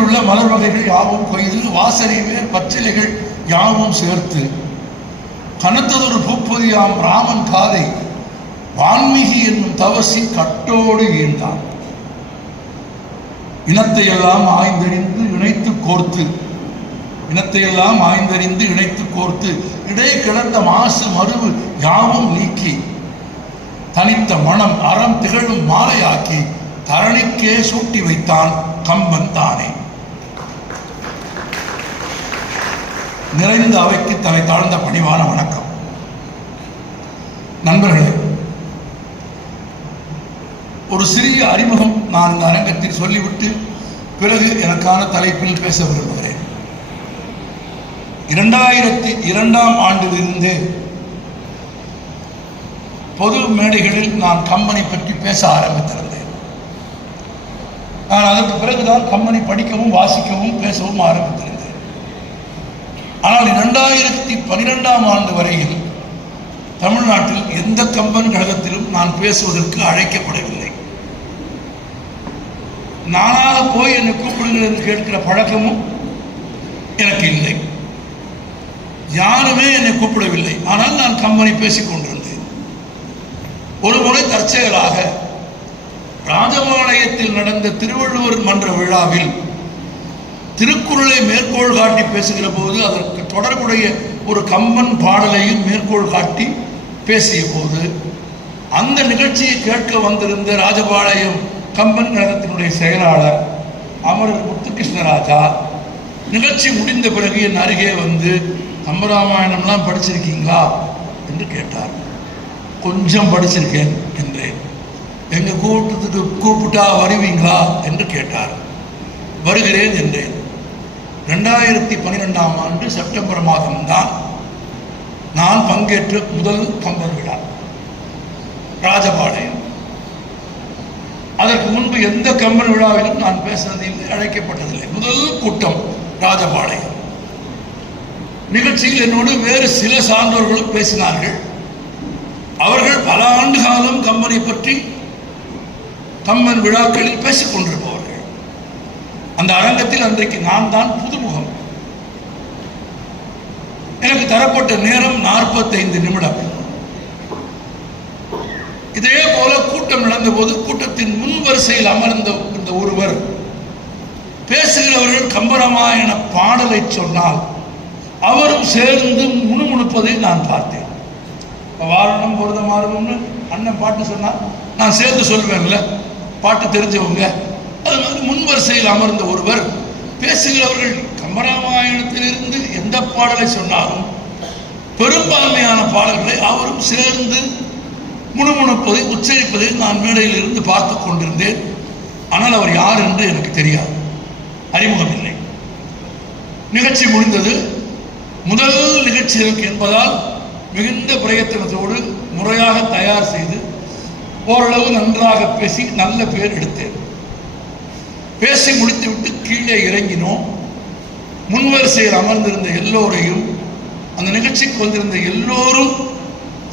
தோட்டத்தில் உள்ள மலர் வகைகள் யாவும் கொய்து வாசனைவேர் பச்சிலைகள் யாவும் சேர்த்து கனத்ததொரு பூப்பொதியாம் ராமன் காதை வான்மிகி என்னும் தவசி கட்டோடு ஈழ்ந்தான். இனத்தையெல்லாம் ஆய்ந்தறிந்து இணைத்து கோர்த்து இடை கிடந்த மாசு மருவு யாவும் நீக்கி தனித்த மனம் அறம் திகழும் மாலையாக்கி தரணிக்கே சூட்டி வைத்தான் கம்பன் தானே. நிறைந்த அவைக்கு தலை தாழ்ந்த பணிவான வணக்கம். நண்பர்களே, ஒரு சிறிய அறிமுகம் நான் இந்த அரங்கத்தில் சொல்லிவிட்டு பிறகு எனக்கான தலைப்பில் பேச விரும்புகிறேன். 2002ஆம் ஆண்டிலிருந்தே பொது மேடைகளில் நான் கம்பனை பற்றி பேச ஆரம்பித்திருந்தேன். நான் அதற்கு பிறகுதான் கம்பனை படிக்கவும் வாசிக்கவும் பேசவும் ஆரம்பித்திருந்தேன். ஆனால் 2012ஆம் ஆண்டு வரையில் தமிழ்நாட்டில் எந்த கம்பன் கழகத்திலும் நான் பேசுவதற்கு அழைக்கப்படவில்லை. நானாக போய் என்னை கூப்பிடுங்கள் என்று கேட்கிற பழக்கமும் எனக்கு இல்லை. யாருமே என்னை கூப்பிடவில்லை. ஆனால் நான் கம்பனை பேசிக் கொண்டிருந்தேன். ஒரு முறை தற்செயலாக ராஜபாளையத்தில் நடந்த திருவள்ளுவர் மன்ற விழாவில் திருக்குறளை மேற்கோள் காட்டி பேசுகிற போது அதற்கு தொடர்புடைய ஒரு கம்பன் பாடலையும் மேற்கோள் காட்டி பேசிய போது அந்த நிகழ்ச்சியை கேட்க வந்திருந்த ராஜபாளையம் கம்பன் கழகத்தினுடைய செயலாளர் அமரர் முத்துகிருஷ்ணராஜா நிகழ்ச்சி முடிந்த பிறகு என் அருகே வந்து கம்பராமாயணம்லாம் படிச்சிருக்கீங்களா என்று கேட்டார். கொஞ்சம் படிச்சிருக்கேன் என்றேன். எங்க கூட்டத்துக்கு கூப்பிட்டா வருவீங்களா என்று கேட்டார். வருகிறேன் என்றேன். 2012ஆம் ஆண்டு செப்டம்பர் மாதம்தான் நான் பங்கேற்ற முதல் கம்பன் விழா ராஜபாளையம். அதற்கு முன்பு எந்த கம்பன் விழாவிலும் நான் பேசுவதில்லை, அழைக்கப்பட்டதில்லை. முதல் கூட்டம் ராஜபாளையம். நிகழ்ச்சியில் என்னோடு வேறு சில சான்றோர்களும் பேசினார்கள். அவர்கள் பல ஆண்டு காலம் கம்பனை பற்றி கம்பன் விழாக்களில் பேசிக் கொண்டிருப்பவர்கள். அந்த அரங்கத்தில் அன்றைக்கு நான் தான் புதுமுகம். எனக்கு தரப்பட்ட நேரம் 45 நிமிடம். இதே போல கூட்டம் நடந்த போது கூட்டத்தின் முன் வரிசையில் அமர்ந்த இந்த ஒருவர் பேசுகிறவர்கள் கம்பராமாயண பாடலை சொன்னால் அவரும் சேர்ந்து முணுமுணுப்பதை நான் பார்த்தேன். வாரணம் பொருத மாறணும்னு அண்ணன் பாட்டு சொன்னால் நான் சேர்ந்து சொல்வேன்ல, பாட்டு தெரிஞ்சவங்க. அது மாதிரி முன் வரிசையில் அமர்ந்த ஒருவர் பேசுகிறவர்கள் கம்பராமாயணத்திலிருந்து எந்த பாடலை சொன்னாலும் பெரும்பான்மையான பாடல்களை அவரும் சேர்ந்து முணுமுணுப்பதை உச்சரிப்பதை நான் மேடையில் இருந்து பார்த்து கொண்டிருந்தேன். ஆனால் அவர் யார் என்று எனக்கு தெரியாது, அறிமுகம் இல்லை. நிகழ்ச்சி முடிந்தது. முதல் நிகழ்ச்சி என்பதால் மிகுந்த பிரயத்தனத்தோடு முறையாக தயார் செய்து ஓரளவு நன்றாக பேசி நல்ல பேர் எடுத்தேன். பேசி முடித்துவிட்டு கீழே இறங்கினோம். முன்வரிசையில் அமர்ந்திருந்த எல்லோரையும், அந்த நிகழ்ச்சிக்கு வந்திருந்த எல்லோரும்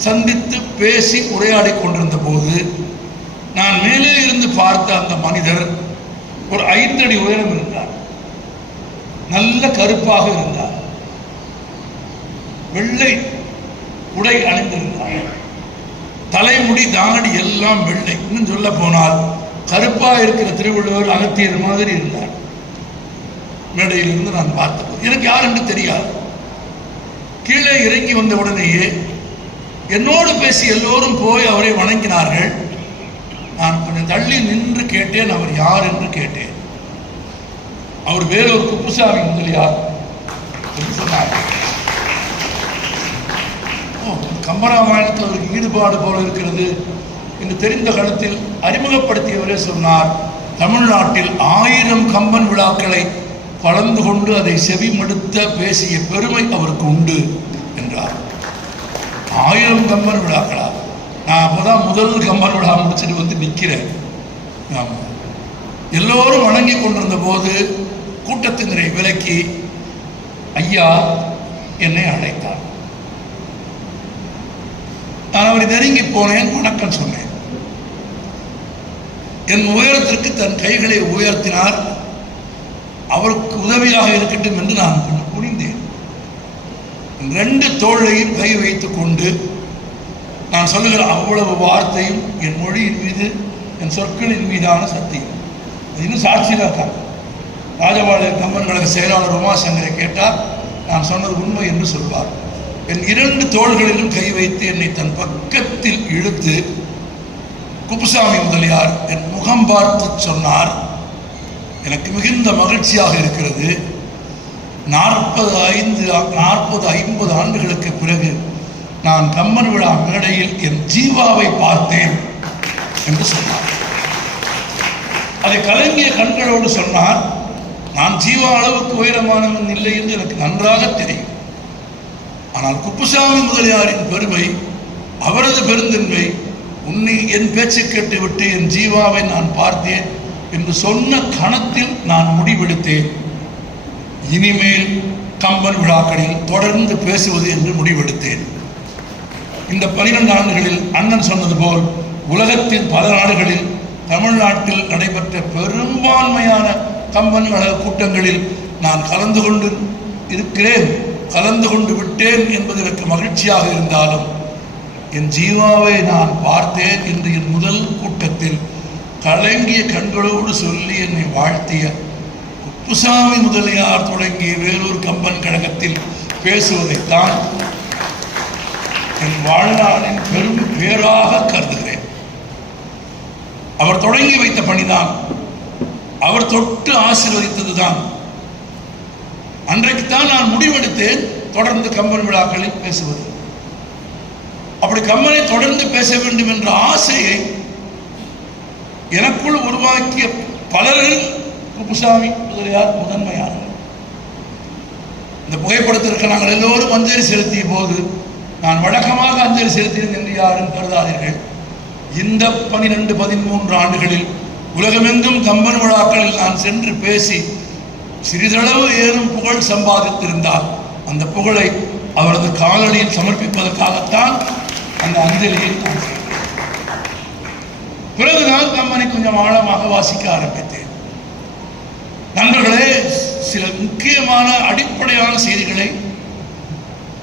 சந்தித்து பேசி உரையாடி கொண்டிருந்த போது நான் மேலே இருந்து பார்த்த அந்த மனிதர் ஒரு 5 அடி உயரம் இருந்தார். நல்ல கருப்பாக இருந்தார். வெள்ளை உடை அணிந்திருந்தார். தலைமுடி தாடி எல்லாம் வெள்ளை. இன்னும் சொல்ல போனால் கருப்பாக இருக்கிற திருவள்ளுவர் அகத்தியர் மாதிரி இருந்தார். மேடையிலிருந்து நான் பார்த்தபோது எனக்கு யார் என்று தெரியாது. கீழே இறங்கி வந்த உடனேயே என்னோடு பேசி எல்லோரும் போய் அவரை வணங்கினார்கள். நான் கொஞ்சம் தள்ளி நின்று கேட்டேன், அவர் யார் என்று கேட்டேன். அவர் வேறொரு குப்புசாமி முதலியார் என்று சொன்னார். கம்பராமாயணத்தில் அவருக்கு ஈடுபாடு போல இருக்கிறது என்று தெரிந்த காலத்தில் அறிமுகப்படுத்தியவரே சொன்னார், தமிழ்நாட்டில் 1000 கம்பன் விழாக்களை கலந்து கொண்டு அதை செவிமடுத்த பேசிய பெருமை அவருக்கு உண்டு என்றார். 1000 கம்பன் விழாக்களா? நான் அப்போதான் முதல் கம்பன் விழா முடிச்சுட்டு வந்து நிற்கிறேன். எல்லோரும் வணங்கி கொண்டிருந்த போது கூட்டத்தினரை விலக்கி ஐயா என்னை அழைத்தார். நான் அவரை நெருங்கி போனேன், வணக்கம் சொன்னேன். என் உயரத்திற்கு தன் கைகளை உயர்த்தினார். அவருக்கு உதவியாக இருக்கட்டும் என்று நான் குனிந்தேன். 2 தோளையும் கை வைத்துக் கொண்டு நான் சொல்லுகிற அவ்வளவு வார்த்தையும் என் மொழியின் மீது, என் சொற்களின் மீதான சத்தியம். இன்னும் சாட்சியாக இருக்காங்க. ராஜபாளையம் கம்பன் கழக செயலாளர் உமாசங்கரை கேட்டார், நான் சொன்னது உண்மை என்று சொல்வார். என் 2 தோள்களிலும் கை வைத்து என்னை தன் பக்கத்தில் இழுத்து குப்புசாமி முதலியார் என் முகம் பார்த்து சொன்னார், எனக்கு மிகுந்த மகிழ்ச்சியாக இருக்கிறது. 40-50 ஆண்டுகளுக்கு பிறகு நான் கம்பன் விழா மேடையில் என் ஜீவாவை பார்த்தேன் என்று சொன்னார். அதை கலங்கிய கண்களோடு சொன்னார், நான் ஜீவா அளவுக்கு உயரமானவன் இல்லை என்று எனக்கு நன்றாக தெரியும். ஆனால் குப்புசாமி முதலியாரின் பெருமை, அவரது பெருந்தன்மை, உன்னை என் பேச்சை கேட்டுவிட்டு என் ஜீவாவை நான் பார்த்தேன் என்று சொன்ன கணத்தில் நான் முடிவெடுத்தேன், இனிமேல் கம்பன் விழாக்களில் தொடர்ந்து பேசுவது என்று முடிவெடுத்தேன். இந்த 12 ஆண்டுகளில் அண்ணன் சொன்னது போல் உலகத்தின் பல நாடுகளில் தமிழ்நாட்டில் நடைபெற்ற பெரும்பான்மையான கம்பன் கழக கூட்டங்களில் நான் கலந்து கொண்டு இருக்கிறேன், கலந்து கொண்டு விட்டேன் என்பது எனக்கு மகிழ்ச்சியாக இருந்தாலும், என் ஜீவாவை நான் பார்த்தேன் என்று என் முதல் கூட்டத்தில் கலங்கிய கண்களோடு சொல்லி என்னை வாழ்த்திய குப்புசாமி முதலியார் தொடங்கிய வேலூர் கம்பன் கழகத்தில் பேசுவதைத்தான் என் வாழ்நாளின் பெரும் பேராக கருதுகிறேன். அவர் தொடங்கி வைத்த பணிதான், அவர் தொட்டு ஆசீர்வதித்ததுதான். அன்றைக்குத்தான் நான் முடிவெடுத்தேன் தொடர்ந்து கம்பன் விழாக்களில் பேசுவது. அப்படி கம்பனை தொடர்ந்து பேச வேண்டும் என்ற ஆசையை எனக்குள் உருவாக்கிய பலர்கள் குப்புசாமி முதலியார் முதன்மையானவர். இந்த புகைப்படத்திற்கு நாங்கள் எல்லோரும் அஞ்சலி செலுத்திய போது நான் வழக்கமாக அஞ்சலி செலுத்தினேன் என்று யாரும் கருதாதீர்கள். இந்த 12-13 ஆண்டுகளில் உலகமெங்கும் கம்பன் விழாக்களில் நான் சென்று பேசி சிறிதளவு ஏதும் புகழ் சம்பாதித்திருந்தால் அந்த புகழை அவரது காலடியில் சமர்ப்பிப்பதற்காகத்தான் அந்த அஞ்சலியை நான் செய்தேன். பிறகுதான் கம்பனை கொஞ்சம் ஆழமாக வாசிக்க ஆரம்பித்தேன். நண்பர்களே, சில முக்கியமான அடிப்படையான செய்திகளை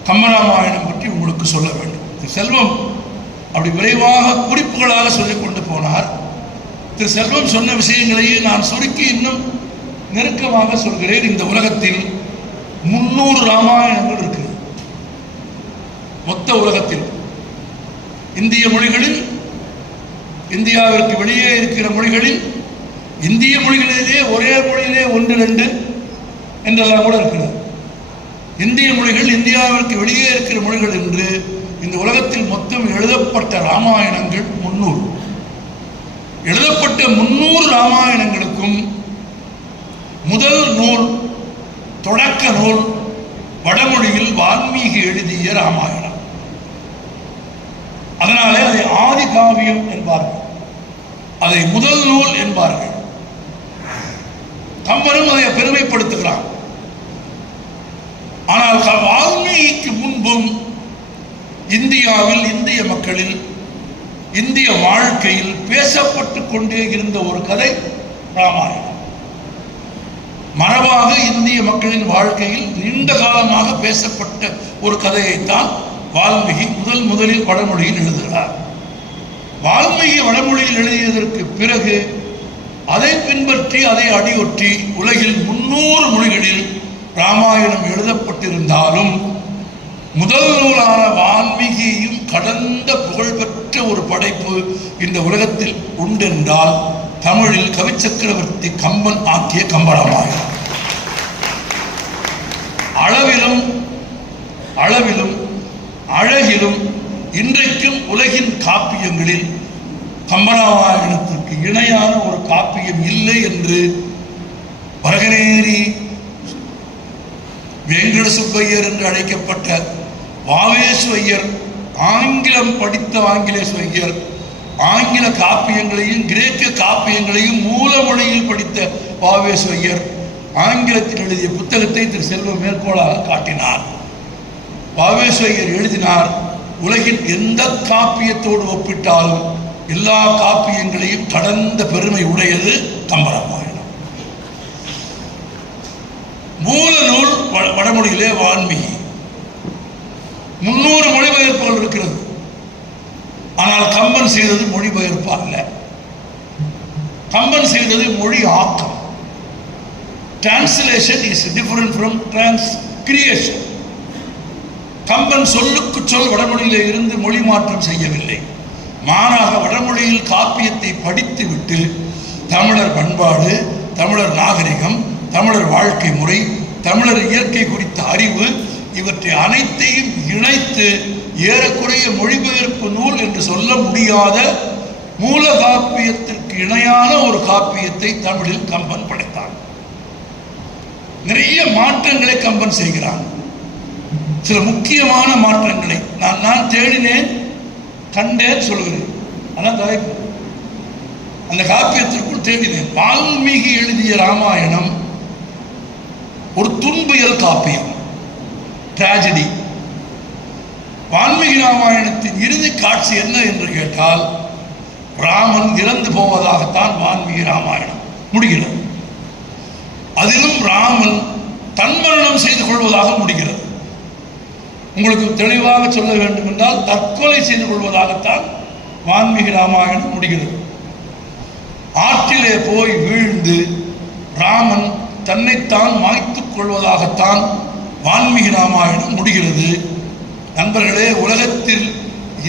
கம்பராமாயணம் பற்றி உங்களுக்கு சொல்ல வேண்டும். செல்வம் அப்படி விரைவாக குறிப்புகளாக சொல்லிக் கொண்டு போனார். திரு செல்வம் சொன்ன விஷயங்களையே நான் சுருக்கி இன்னும் நெருக்கமாக சொல்கிறேன். இந்த உலகத்தில் 300 ராமாயணங்கள் இருக்கு. மொத்த உலகத்தில் இந்திய மொழிகளில், இந்தியாவிற்கு வெளியே இருக்கிற மொழிகளில், இந்திய மொழிகளிலே ஒரே மொழியிலே 1-2 என்றெல்லாம் கூட இருக்கிறது. இந்திய மொழிகள், இந்தியாவிற்கு வெளியே இருக்கிற மொழிகள் என்று இந்த உலகத்தில் மொத்தம் எழுதப்பட்ட ராமாயணங்கள் 300. எழுதப்பட்ட 300 ராமாயணங்களுக்கும் முதல் நூல், தொடக்க நூல் வடமொழியில் வால்மீகி எழுதிய ராமாயணம். அதனாலே அதை ஆதி காவியம் என்பார்கள், அதை முதல் நூல் என்பார்கள். கம்பனும் அதை பெருமைப்படுத்துகிறான். ஆனால் வால்மீகிக்கு முன்பும் இந்தியாவில், இந்திய மக்களில், இந்திய வாழ்க்கையில் பேசப்பட்டு கொண்டே இருந்த ஒரு கதை ராமாயணம். மரபாக இந்திய மக்களின் வாழ்க்கையில் நீண்ட காலமாக பேசப்பட்ட ஒரு கதையைத்தான் வால்மீகி முதலில் வடமொழியில் எழுதுகிறார். வால்மீகி வடமொழியில் எழுதியதற்கு பிறகு அதை பின்பற்றி, அதை அடியொற்றி உலகில் 300 மொழிகளில் ராமாயணம் எழுதப்பட்டிருந்தாலும் முதல் நூலான வால்மீகியையும் கடந்த புகழ்பெற்ற ஒரு படைப்பு இந்த உலகத்தில் உண்டென்றால் தமிழில் கவிச்சக்கரவர்த்தி கம்பன் ஆக்கிய கம்பராமாயணம். அளவிலும் அழகிலும் இன்றைக்கும் உலகின் காப்பியங்களில் கம்பராமாயணத்திற்கு இணையான ஒரு காப்பியம் இல்லை என்று வரகநேரி வெங்கட சுப்பையர் என்று அழைக்கப்பட்ட வாவேஸ்வய்யர், ஆங்கிலம் படித்த ஆங்கிலேஸ்வய்யர், ஆங்கில காப்பியங்களையும் கிரேக்க காப்பியங்களையும் மூல மொழியில் படித்த வாவேஸ்வய்யர் ஆங்கிலத்தில் எழுதிய புத்தகத்தை திரு செல்வம் மேற்கோளாக காட்டினார். வாவேஸ்வய்யர் எழுதினார், உலகின் எந்த காப்பியத்தோடு ஒப்பிட்டாலும் எல்லா காப்பியங்களையும் கடந்த பெருமை உடையது கம்பராமாயணம். வடமொழியிலே வான்மீகி. 300 மொழிபெயர்ப்புகள் இருக்கிறது. ஆனால் கம்பன் செய்தது மொழிபெயர்ப்பு அல்ல. கம்பன் செய்தது மொழி ஆக்கம். Translation is different from transcreation. Kamban சொல்லுக்கு சொல் வடமொழியிலே இருந்து மொழி மாற்றம் செய்யவில்லை. மாறாக வடமொழியில் காப்பியத்தை படித்துவிட்டு தமிழர் பண்பாடு, தமிழர் நாகரிகம், தமிழர் வாழ்க்கை முறை, தமிழர் இயற்கை குறித்த அறிவு இவற்றை அனைத்தையும் இணைத்து ஏறக்குறைய மொழிபெயர்ப்பு நூல் என்று சொல்ல முடியாத மூல காப்பியத்திற்கு இணையான ஒரு காப்பியத்தை தமிழில் கம்பன் படைத்தான். நிறைய மாற்றங்களை கம்பன் செய்கிறான். சில முக்கியமான மாற்றங்களை நான் தேடினேன், கண்டேன் சொல்கிறேன். ஆனால் தலைப்பு அந்த காப்பியத்திற்குள் தேடினேன். வால்மீகி எழுதிய ராமாயணம் ஒரு துன்பியல் காப்பியம், டிராஜடி. வால்மீகி ராமாயணத்தின் இறுதி காட்சி என்ன என்று கேட்டால், ராமன் இறந்து போவதாகத்தான் வால்மீகி ராமாயணம் முடிகிறது. அதிலும் ராமன் தன்மரணம் செய்து கொள்வதாக முடிகிறது. உங்களுக்கு தெளிவாக சொல்ல வேண்டும் என்றால் தற்கொலை செய்து கொள்வதாகத்தான் வால்மீகி ராமாயணம் முடிகிறது. ஆற்றிலே போய் வீழ்ந்து ராமன் தன்னைத்தான் மாய்த்துக் கொள்வதாகத்தான் வால்மீகி ராமாயணம் முடிகிறது. நண்பர்களே, உலகத்தில்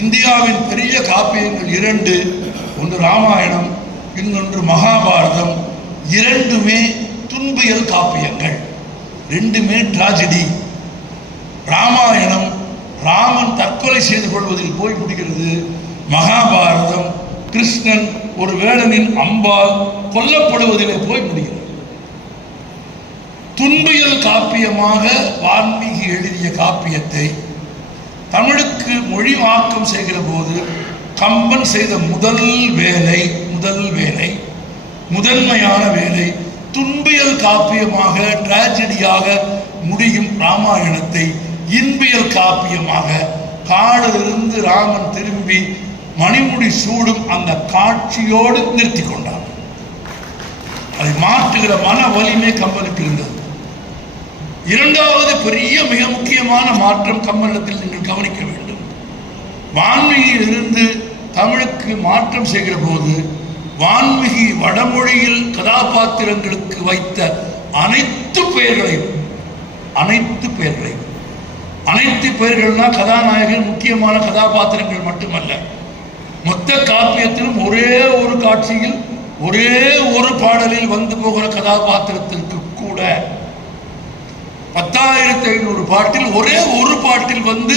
இந்தியாவின் பெரிய காப்பியங்கள் 2, ஒன்று ராமாயணம், இன்னொன்று மகாபாரதம். 2மே துன்பியல் காப்பியங்கள், 2மே டிராஜடி. ராமாயணம் ராமன் தற்கொலை செய்து கொள்வதில் போய் முடிகிறது. மகாபாரதம் கிருஷ்ணன் ஒரு வேடனின் அம்பால் கொல்லப்படுவதிலே போய் முடிகிறது. துன்பியல் காப்பியமாக வால்மீகி எழுதிய காப்பியத்தை தமிழுக்கு மொழிமாக்கம் செய்கிற போது கம்பன் செய்த முதல் வேலை, முதன்மையான வேலை, துன்பியல் காப்பியமாக டிராஜடியாக முடியும் ராமாயணத்தை இன்பியல் காப்பியமாக காடிலிருந்து ராமன் திரும்பி மணிமுடி சூடும் அந்த காட்சியோடு நிறுத்தி கொண்டார். அதை மாற்றுகிற மன வலிமை கம்பனுக்கு இருந்தது. இரண்டாவது பெரிய மிக முக்கியமான மாற்றம் கம்பனிடத்தில் நீங்கள் கவனிக்க வேண்டும். வான்மீகியிலிருந்து தமிழுக்கு மாற்றம் செய்கிற போது வான்மீகி வடமொழியில் கதாபாத்திரங்களுக்கு வைத்த அனைத்து பெயர்கள்னா கதாநாயகன் முக்கியமான கதாபாத்திரங்கள் மட்டுமல்ல, மொத்த காப்பியத்திலும் ஒரே ஒரு காட்சியில் ஒரே ஒரு பாடலில் வந்து போகிற கதாபாத்திரத்திற்கு கூட 10,500 பாட்டில் ஒரே ஒரு பாட்டில் வந்து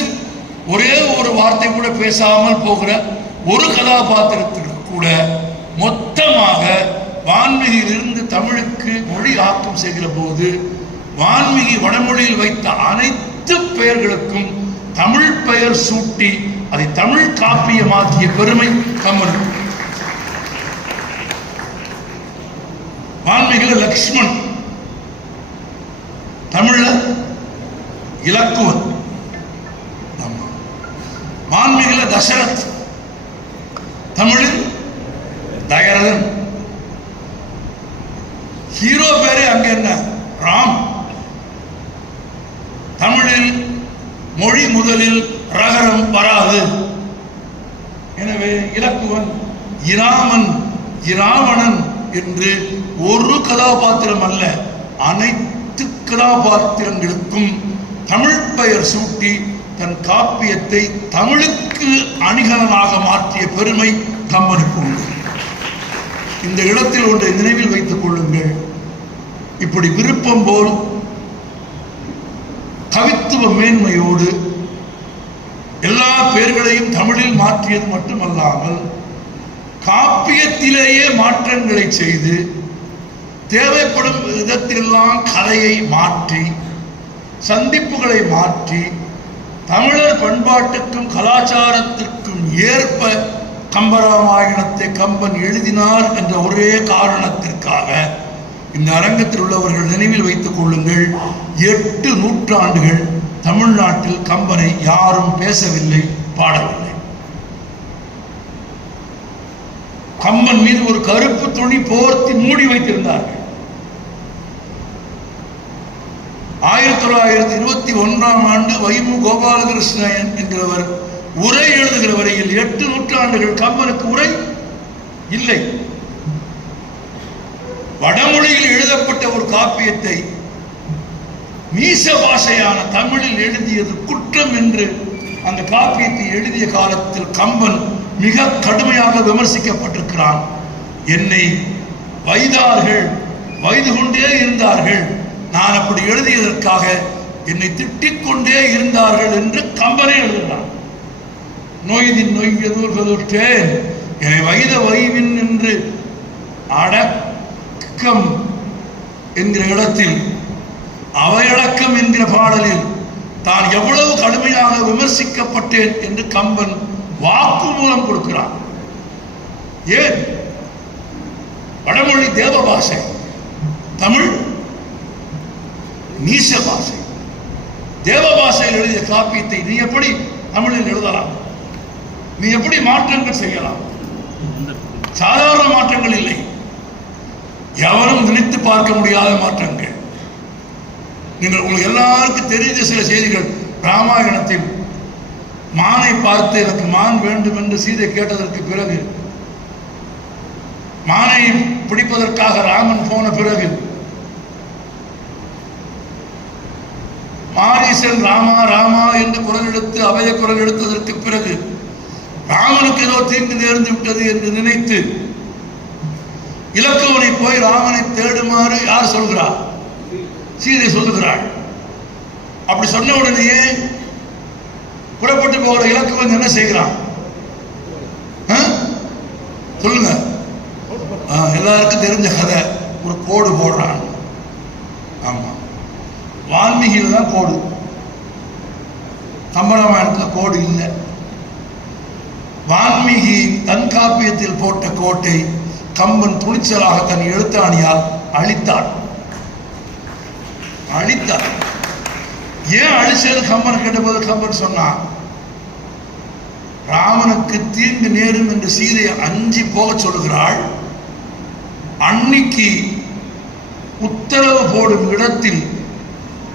ஒரே ஒரு வார்த்தை கூட பேசாமல் போகிற ஒரு கதாபாத்திரத்திற்கு கூட மொத்தமாக வான்மீகியிலிருந்து தமிழுக்கு மொழி ஆக்கம் செய்கிற போது வான்மீகி வடமொழியில் வைத்த அனைத்து பெயர்களுக்கும் தமிழ் பெயர் சூட்டி அதை தமிழ் காப்பியமாக்கிய பெருமை கம்பனுக்கு. வான்மீகில லக்ஷ்மண், தமிழ்ல இலக்குவன். வான்மீகில தசரத், தமிழில் தயரதன். ஹீரோ பேரே அங்க என்ன? ராம். தமிழில் மொழி முதலில் ரகரம் வராது. எனவே இலக்குவன் இராமன், இராவணன் என்று ஒரு கதாபாத்திரம் அல்ல, அனைத்து கதாபாத்திரங்களுக்கும் தமிழ் பெயர் சூட்டி தன் காப்பியத்தை தமிழுக்கு அணிகலனாக மாற்றிய பெருமை கம்பனுக்கு உண்டு. இந்த இடத்தில் ஒன்றை நினைவில் வைத்துக் கொள்ளுங்கள். இப்படி விருப்பம் போல் கவித்துவ மேன்மையோடு எல்லா பெயர்களையும் தமிழில் மாற்றியது மட்டுமல்லாமல் காப்பியத்திலேயே மாற்றங்களை செய்து தேவைப்படும் விதத்திலெல்லாம் கதையை மாற்றி சந்திப்புகளை மாற்றி தமிழர் பண்பாட்டுக்கும் கலாச்சாரத்திற்கும் ஏற்ப கம்பராமாயணத்தை கம்பன் எழுதினார் என்ற ஒரே காரணத்திற்காக இந்த அரங்கத்தில் உள்ளவர்கள் நினைவில் வைத்துக் கொள்ளுங்கள். 8 நூற்றாண்டுகள் தமிழ்நாட்டில் கம்பனை யாரும் பேசவில்லை, பாடவில்லை. கம்பன் மீது ஒரு கருப்பு துணி போர்த்தி மூடி வைத்திருந்தார்கள். 1921 வைமு கோபாலகிருஷ்ணன் என்கிறவர் உரை எழுதுகிற வரையில் 8 நூற்றாண்டுகள் கம்பனுக்கு உரை இல்லை. வடமொழியில் எழுதப்பட்ட ஒரு காப்பியத்தை நீச பாஷையான தமிழில் எழுதியது குற்றம் என்று அந்த காப்பியத்தை எழுதிய காலத்தில் கம்பன் மிக கடுமையாக விமர்சிக்கப்பட்டிருக்கிறான். என்னை வைதார்கள், வைது கொண்டே இருந்தார்கள், நான் அப்படி எழுதியதற்காக என்னை திட்டிக் கொண்டே இருந்தார்கள் என்று கம்பனே எழுதுகிறான். நோய்தின் நொய்யதூர்கதூற்றேன் என்னை வைத வைவின் என்று அடக்கம் என்கிற இடத்தில் அவையடக்கம் என்கிற பாடலில் தான் எவ்வளவு கடுமையாக விமர்சிக்கப்பட்டேன் என்று கம்பன் வாக்கு மூலம் கொடுக்கிறான். ஏன்? வடமொழி தேவ பாஷை, தமிழ் நீச பாஷை. தேவ பாஷையில் எழுதிய காப்பியத்தை நீ எப்படி தமிழில் எழுதலாம்? நீ எப்படி மாற்றங்கள் செய்யலாம்? சாதாரண மாற்றங்கள் இல்லை, எவரும் நினைத்து பார்க்க முடியாத மாற்றங்கள். நீங்கள் உங்களுக்கு எல்லாருக்கும் தெரிந்த சில செய்திகள். ராமாயணத்தில் மானை பார்த்து எனக்கு மான் வேண்டும் என்று சீதை கேட்டதற்கு பிறகு, மானை பிடிப்பதற்காக ராமன் போன பிறகு மாரீசன் ராமா ராமா என்று குரல் எடுத்து அவைய குரல் எடுத்ததற்கு பிறகு ராமனுக்கு ஏதோ தீங்கு நேர்ந்து விட்டது என்று நினைத்து இலக்குவனை போய் ராமனை தேடுமாறு யார் சொல்கிறார்? சீதை சொல்லுகிறாள். அப்படி சொன்ன உடனேயே புறப்பட்டு போகிற இலக்குவன் என்ன செய்கிறான்? சொல்லுங்க. எல்லாருக்கும் தெரிஞ்ச கதை, ஒரு கோடு போடுறான். ஆமா, வால்மீகியில் தான் கோடு, கம்பராமாயணத்தில் கோடு இல்லை. வால்மீகி தன் காப்பியத்தில் போட்ட கோட்டை கம்பன் துணிச்சலாக தன் எழுத்தாணியால் அழித்தார். ஏன் அழிச்சது கம்பன் கேட்டபோது கம்பன் சொன்னான், ராமனுக்கு தீங்கு நேரும் என்று சீதையை அஞ்சி போக சொல்லுகிறாள். அன்னைக்கு உத்தரவு போடும் இடத்தில்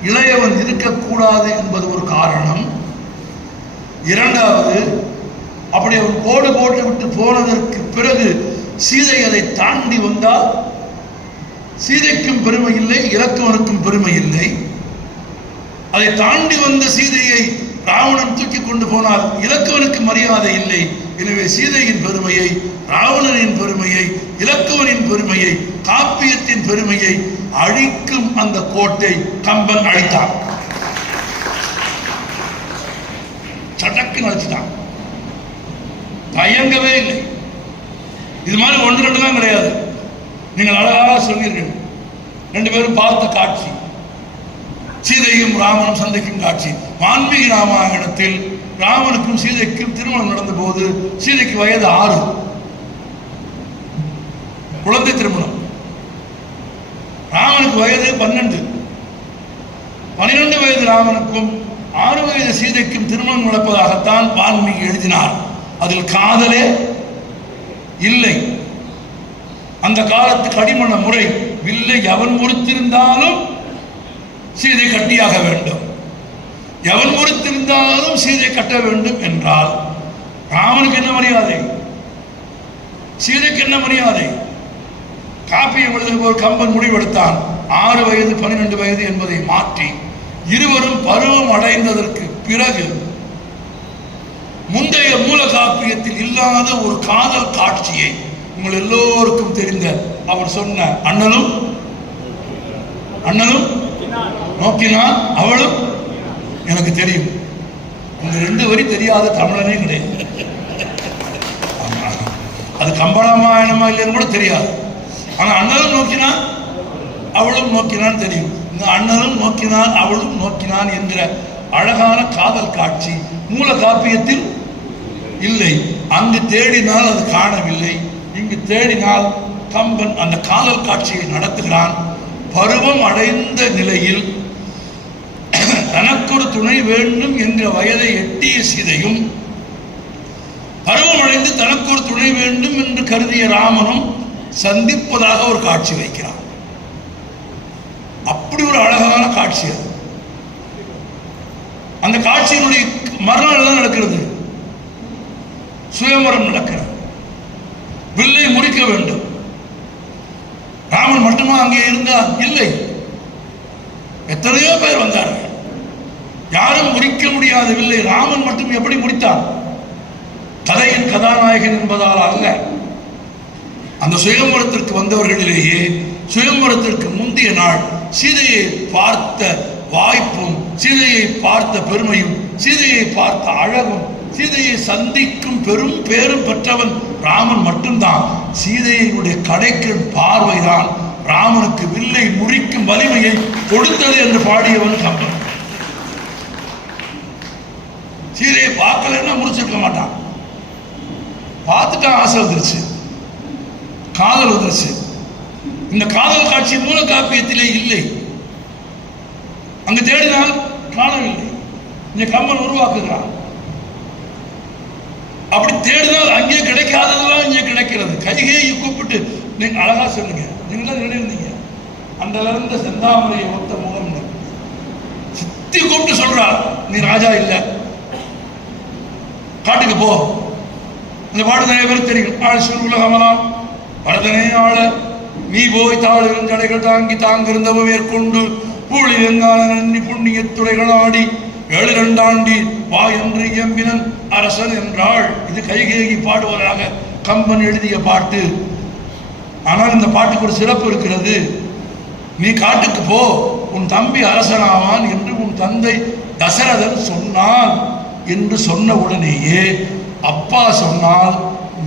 இளையவன் இருக்கக்கூடாது என்பது ஒரு காரணம். இரண்டாவது, அப்படி அவன் கோடு போட்டு விட்டு போனதற்கு பிறகு சீதை அதை தாண்டி வந்தால் சீதைக்கும் பெருமை இல்லை, இலக்குவனுக்கும் பெருமை இல்லை. அதை தாண்டி வந்த சீதையை ராவணன் தூக்கி கொண்டு போனால் இலக்குவனுக்கு மரியாதை இல்லை. எனவே சீதையின் பெருமையை, ராவணனின் பெருமையை, இலக்குவனின் பெருமையை, காப்பியத்தின் பெருமையை அழிக்கும் அந்த கோட்டை கம்பன் அழித்தான். சட்டக்கு அழிச்சிட்டான். தயங்கவே இல்லை. இது மாதிரி 1-2 தான் கிடையாது. நீங்கள் அழகாக சொன்னீர்கள். 2 பேரும் பார்த்த காட்சி, சீதையும் ராமனும் சந்திக்கும் காட்சி. வால்மீகி ராமாயணத்தில் ராமனுக்கும் சீதைக்கும் திருமணம் நடந்த போது சீதைக்கு வயது 6, குழந்தை திருமணம். ராமனுக்கு வயது 12. 12 வயது ராமனுக்கும் 6 வயது சீதைக்கும் திருமணம் நடப்பதாகத்தான் வால்மீகி எழுதினார். அதில் காதலே இல்லை. அந்த காலத்து கடிமண முறை, வில்லை எவன் முறித்திருந்தாலும் சீதை கட்டியாக வேண்டும், எவன் முறித்திருந்தாலும் சீதை கட்ட வேண்டும் என்றால் ராமனுக்கு என்ன மரியாதை, சீதைக்கு என்ன மரியாதை? காப்பியம் எழுதும்போது கம்பன் முடிவெடுத்தான், 6 வயது 12 வயது என்பதை மாற்றி இருவரும் பருவம் அடைந்ததற்கு பிறகு முந்தைய மூல காப்பியத்தில் இல்லாத ஒரு காதல் காட்சியை உங்கள் எல்லோருக்கும் தெரிந்த அவர் சொன்ன அண்ணனும் நோக்கினான், அவளும் எனக்கு தெரியும். இந்த 2 வரி தெரியாத தமிழனே கிடையாது. அது கம்பராமாயணமா இல்லைன்னு கூட தெரியாது. ஆனா அண்ணனும் நோக்கினான் அவளும் நோக்கினான் தெரியும். இந்த அண்ணனும் நோக்கினான் அவளும் நோக்கினான் என்கிற அழகான காதல் காட்சி மூல காப்பியத்தில் இல்லை. அங்கு தேடினால் அது காணவில்லை, இங்கு தேடினால் கம்பன் அந்த காதல் காட்சியை நடத்துகிறான். பருவம் அடைந்த நிலையில் தனக்கொரு துணை வேண்டும் என்ற வயதை எட்டிய சீதையும், பருவம் அடைந்து தனக்கொரு துணை வேண்டும் என்று கருதிய ராமனும் சந்திப்பதாக ஒரு காட்சி வைக்கிறான். அப்படி ஒரு அழகான காட்சி அது. அந்த காட்சியினுடைய மறுநாள் தான் நடக்கிறது, சுயம்பரம் நடக்கிறது. வில்லை முறிக்க வேண்டும். ராமன் மட்டுமா அங்கே இருந்தார்? இல்லை, எத்தனையோ பேர் வந்தார்கள். யாரும் முறிக்க முடியாத வில்லை ராமன் மட்டும் எப்படி முடித்தார்? கதையின் கதாநாயகன் என்பதால் அல்ல. அந்த சுயம்பரத்திற்கு வந்தவர்களிலேயே சுயம்பரத்திற்கு முந்தைய நாள் சீதையை பார்த்த வாய்ப்பும், சீதையை பார்த்த பெருமையும், சீதையை பார்த்த அழகும், சீதையை சந்திக்கும் பெரும் பேரும் பெற்றவன் ராமன் மட்டும்தான். சீதையினுடைய கடைக்கண் பார்வைதான் ராமனுக்கு வில்லை முறிக்கும் வலிமையை கொடுத்தது என்று பாடியவன் கம்பன். சீதையை பார்க்கலன்னா முடிச்சிருக்க மாட்டான். பார்த்துட்டான், ஆசை வந்துருச்சு, காதல் வந்துருச்சு. இந்த காதல் காட்சி மூல காப்பியத்திலே இல்லை. அங்கு தேடினால் காணவில்லை. இங்க கம்பன் உருவாக்குகிறான். அப்படி தேடினால் அங்கே கிடைக்காததெல்லாம் இங்கே கிடைக்கிறது. கைகையை கூப்பிட்டு, நீங்க அழகா சொல்லுங்க, நீங்க நினைந்தீங்க அந்த இருந்த செந்தாமரையை ஒத்த முகம் சித்தி கூப்பிட்டு சொல்றார், நீ ராஜா இல்ல, காட்டுக்கு போ. இந்த பாட்டு நிறைய பேருக்கு தெரியும். ஆள் சூர் உலகமலாம் வரதனே ஆள நீ போய் தாழ்வின் கடைகள் தாங்கி தாங்கிருந்தவ மேற்கொண்டு பூழி வெங்கான நன்னி புண்ணிய துறைகள் ஆடி 7 ஆண்டி வா என்று எம்பினன் அரசன் என்றாள். இது கைகேயி பாடுவதாக கம்பன் எழுதிய பாட்டு. ஆனால் இந்த பாட்டுக்கு ஒரு சிறப்பு இருக்கிறது. நீ காட்டுக்கு போ, உன் தம்பி அரசனாவான் என்று உன் தந்தை தசரதன் சொன்னான் என்று சொன்ன உடனேயே அப்பா சொன்னால்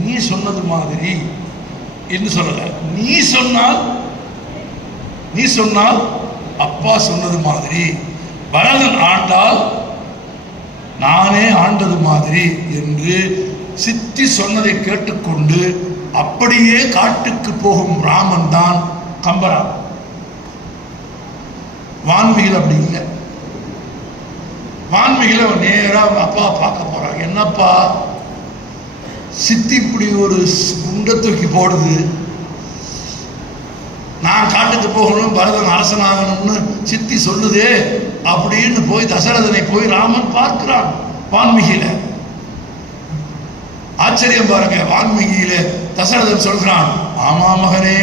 நீ சொன்னது மாதிரி என்று சொல்லல, நீ சொன்னால் அப்பா சொன்னது மாதிரி, பரதன் ஆண்டால் நானே ஆண்டது மாதிரி என்று சித்தி சொன்னதை கேட்டுக்கொண்டு அப்படியே காட்டுக்கு போகும் ராமன் தான் கம்பரா. வான்மிகில் அப்படி இல்லை. வான்மிகில் அவன் நேரா அப்பா பார்க்க போறான். என்னப்பா சித்தி இப்படி ஒரு குண்டை தூக்கி போடுது, நான் காட்டுக்கு போகணும், பரதன் அரசனாகணும்னு சித்தி சொல்லுதே அப்படின்னு போய் தசரதனை போய் ராமன் பார்க்கிறான். வான்மிகில ஆச்சரியம் பாருங்க. வான்மிகியில தசரதன் சொல்கிறான், ஆமா மகனே,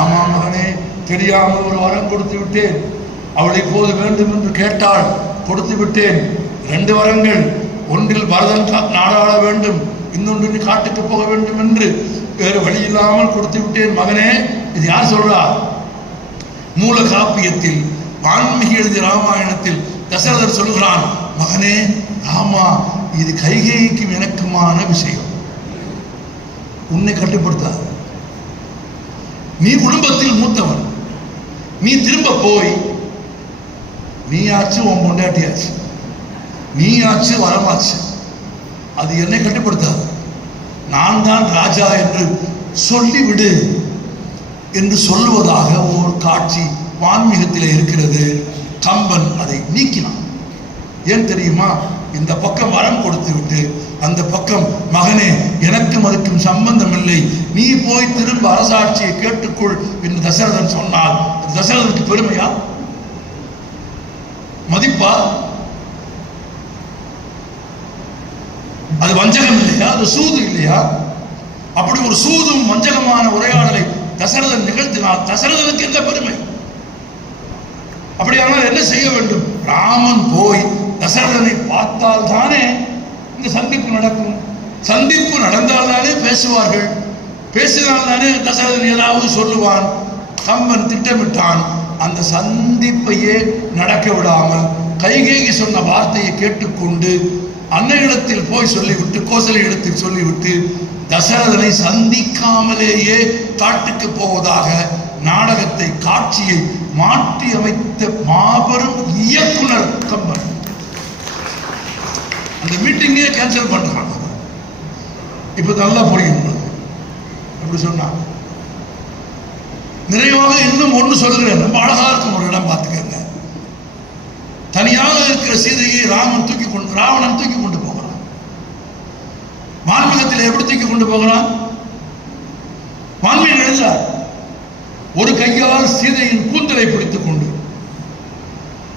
ஆமா மகனே, தெரியாமல் ஒரு வரம் கொடுத்து விட்டேன். அவள் இப்போது வேண்டும் என்று கேட்டாள், கொடுத்து விட்டேன். 2 வரங்கள், ஒன்றில் பரதன் நாடாள வேண்டும், இன்னொன்று நீ காட்டுக்கு போக வேண்டும் என்று வேறு வழி இல்லாமல் கொடுத்து விட்டேன் மகனே. இது யார் சொல்றா? மூல காப்பியத்தில் வான்மிகி எழுதிய ராமாயணத்தில் தசரதர் சொல்கிறான், மகனே ராமா, இது கைகேயிக்கும் எனக்குமான விஷயம், உன்னை கட்டுப்படுத்தாது. நீ குடும்பத்தில் மூத்தவன், நீ திரும்ப போய் நீயாச்சு உன் பொண்டாட்டியாச்சு, நீயாச்சு வரமாச்சு, அது என்னை கட்டுப்படுத்தாது. நான் தான் ராஜா என்று சொல்லிவிடு என்று சொல்லுவதாக ஒரு காட்சி வான்மீகத்தில் இருக்கிறது. கம்பன் அதை நீக்கினான். ஏன் தெரியுமா? இந்த பக்கம் வரம் கொடுத்து விட்டு அந்த பக்கம் மகனே எனக்கும் அதுக்கும் சம்பந்தம் இல்லை, நீ போய் திரும்ப அரசாட்சியை கேட்டுக்கொள் என்று தசரதன் சொன்னால் தசரதனுக்கு பெருமையா, மதிப்பா? அது வஞ்சகம் இல்லையா? அது சூது இல்லையா? அப்படி ஒரு சூதும் வஞ்சகமான உரையாடலை தசரதன் நிகழ்த்தினால் தசரதனுக்கு என்ன பெருமை? அப்படியானால் என்ன செய்ய வேண்டும்? ராமன் போய் தசரதனை பார்த்தால் தானே இந்த சந்திப்பு நடக்கும். சந்திப்பு நடந்தால் தானே பேசுவார்கள், பேசினால் தானே தசரதன் ஏதாவது சொல்லுவான். கம்பன் திட்டமிட்டான். அந்த சந்திப்பையே நடக்க விடாமல் கைகேயி சொன்ன வார்த்தையை கேட்டுக்கொண்டு அன்னையிடத்தில் போய் சொல்லிவிட்டு, கோசலை இடத்தில் சொல்லிவிட்டு தசரதனை சந்திக்காமலேயே காட்டுக்கு போவதாக நாடகத்தை, காட்சியை மாற்றி அமைத்த மாபெரும் இயக்குனர் கம்பன். அந்த மீட்டிங்கே கேன்சல் பண்றாங்க. இப்ப நல்லா புரியும். அப்படி சொன்னா நிறைவாக இன்னும் ஒன்று சொல்கிறேன். ரொம்ப அழகா இருக்கும் ஒரு இடம், பார்த்துக்கங்க. தனியாக இருக்கிற சீதையை ராவணன் தூக்கி கொண்டு போகிறான். வான்மீகத்தில் எப்படி தூக்கி கொண்டு போகிறான்? வான்மீகன் எழுதுகிறார், ஒரு கையால் சீதையின் கூந்தலை பிடித்துக் கொண்டு,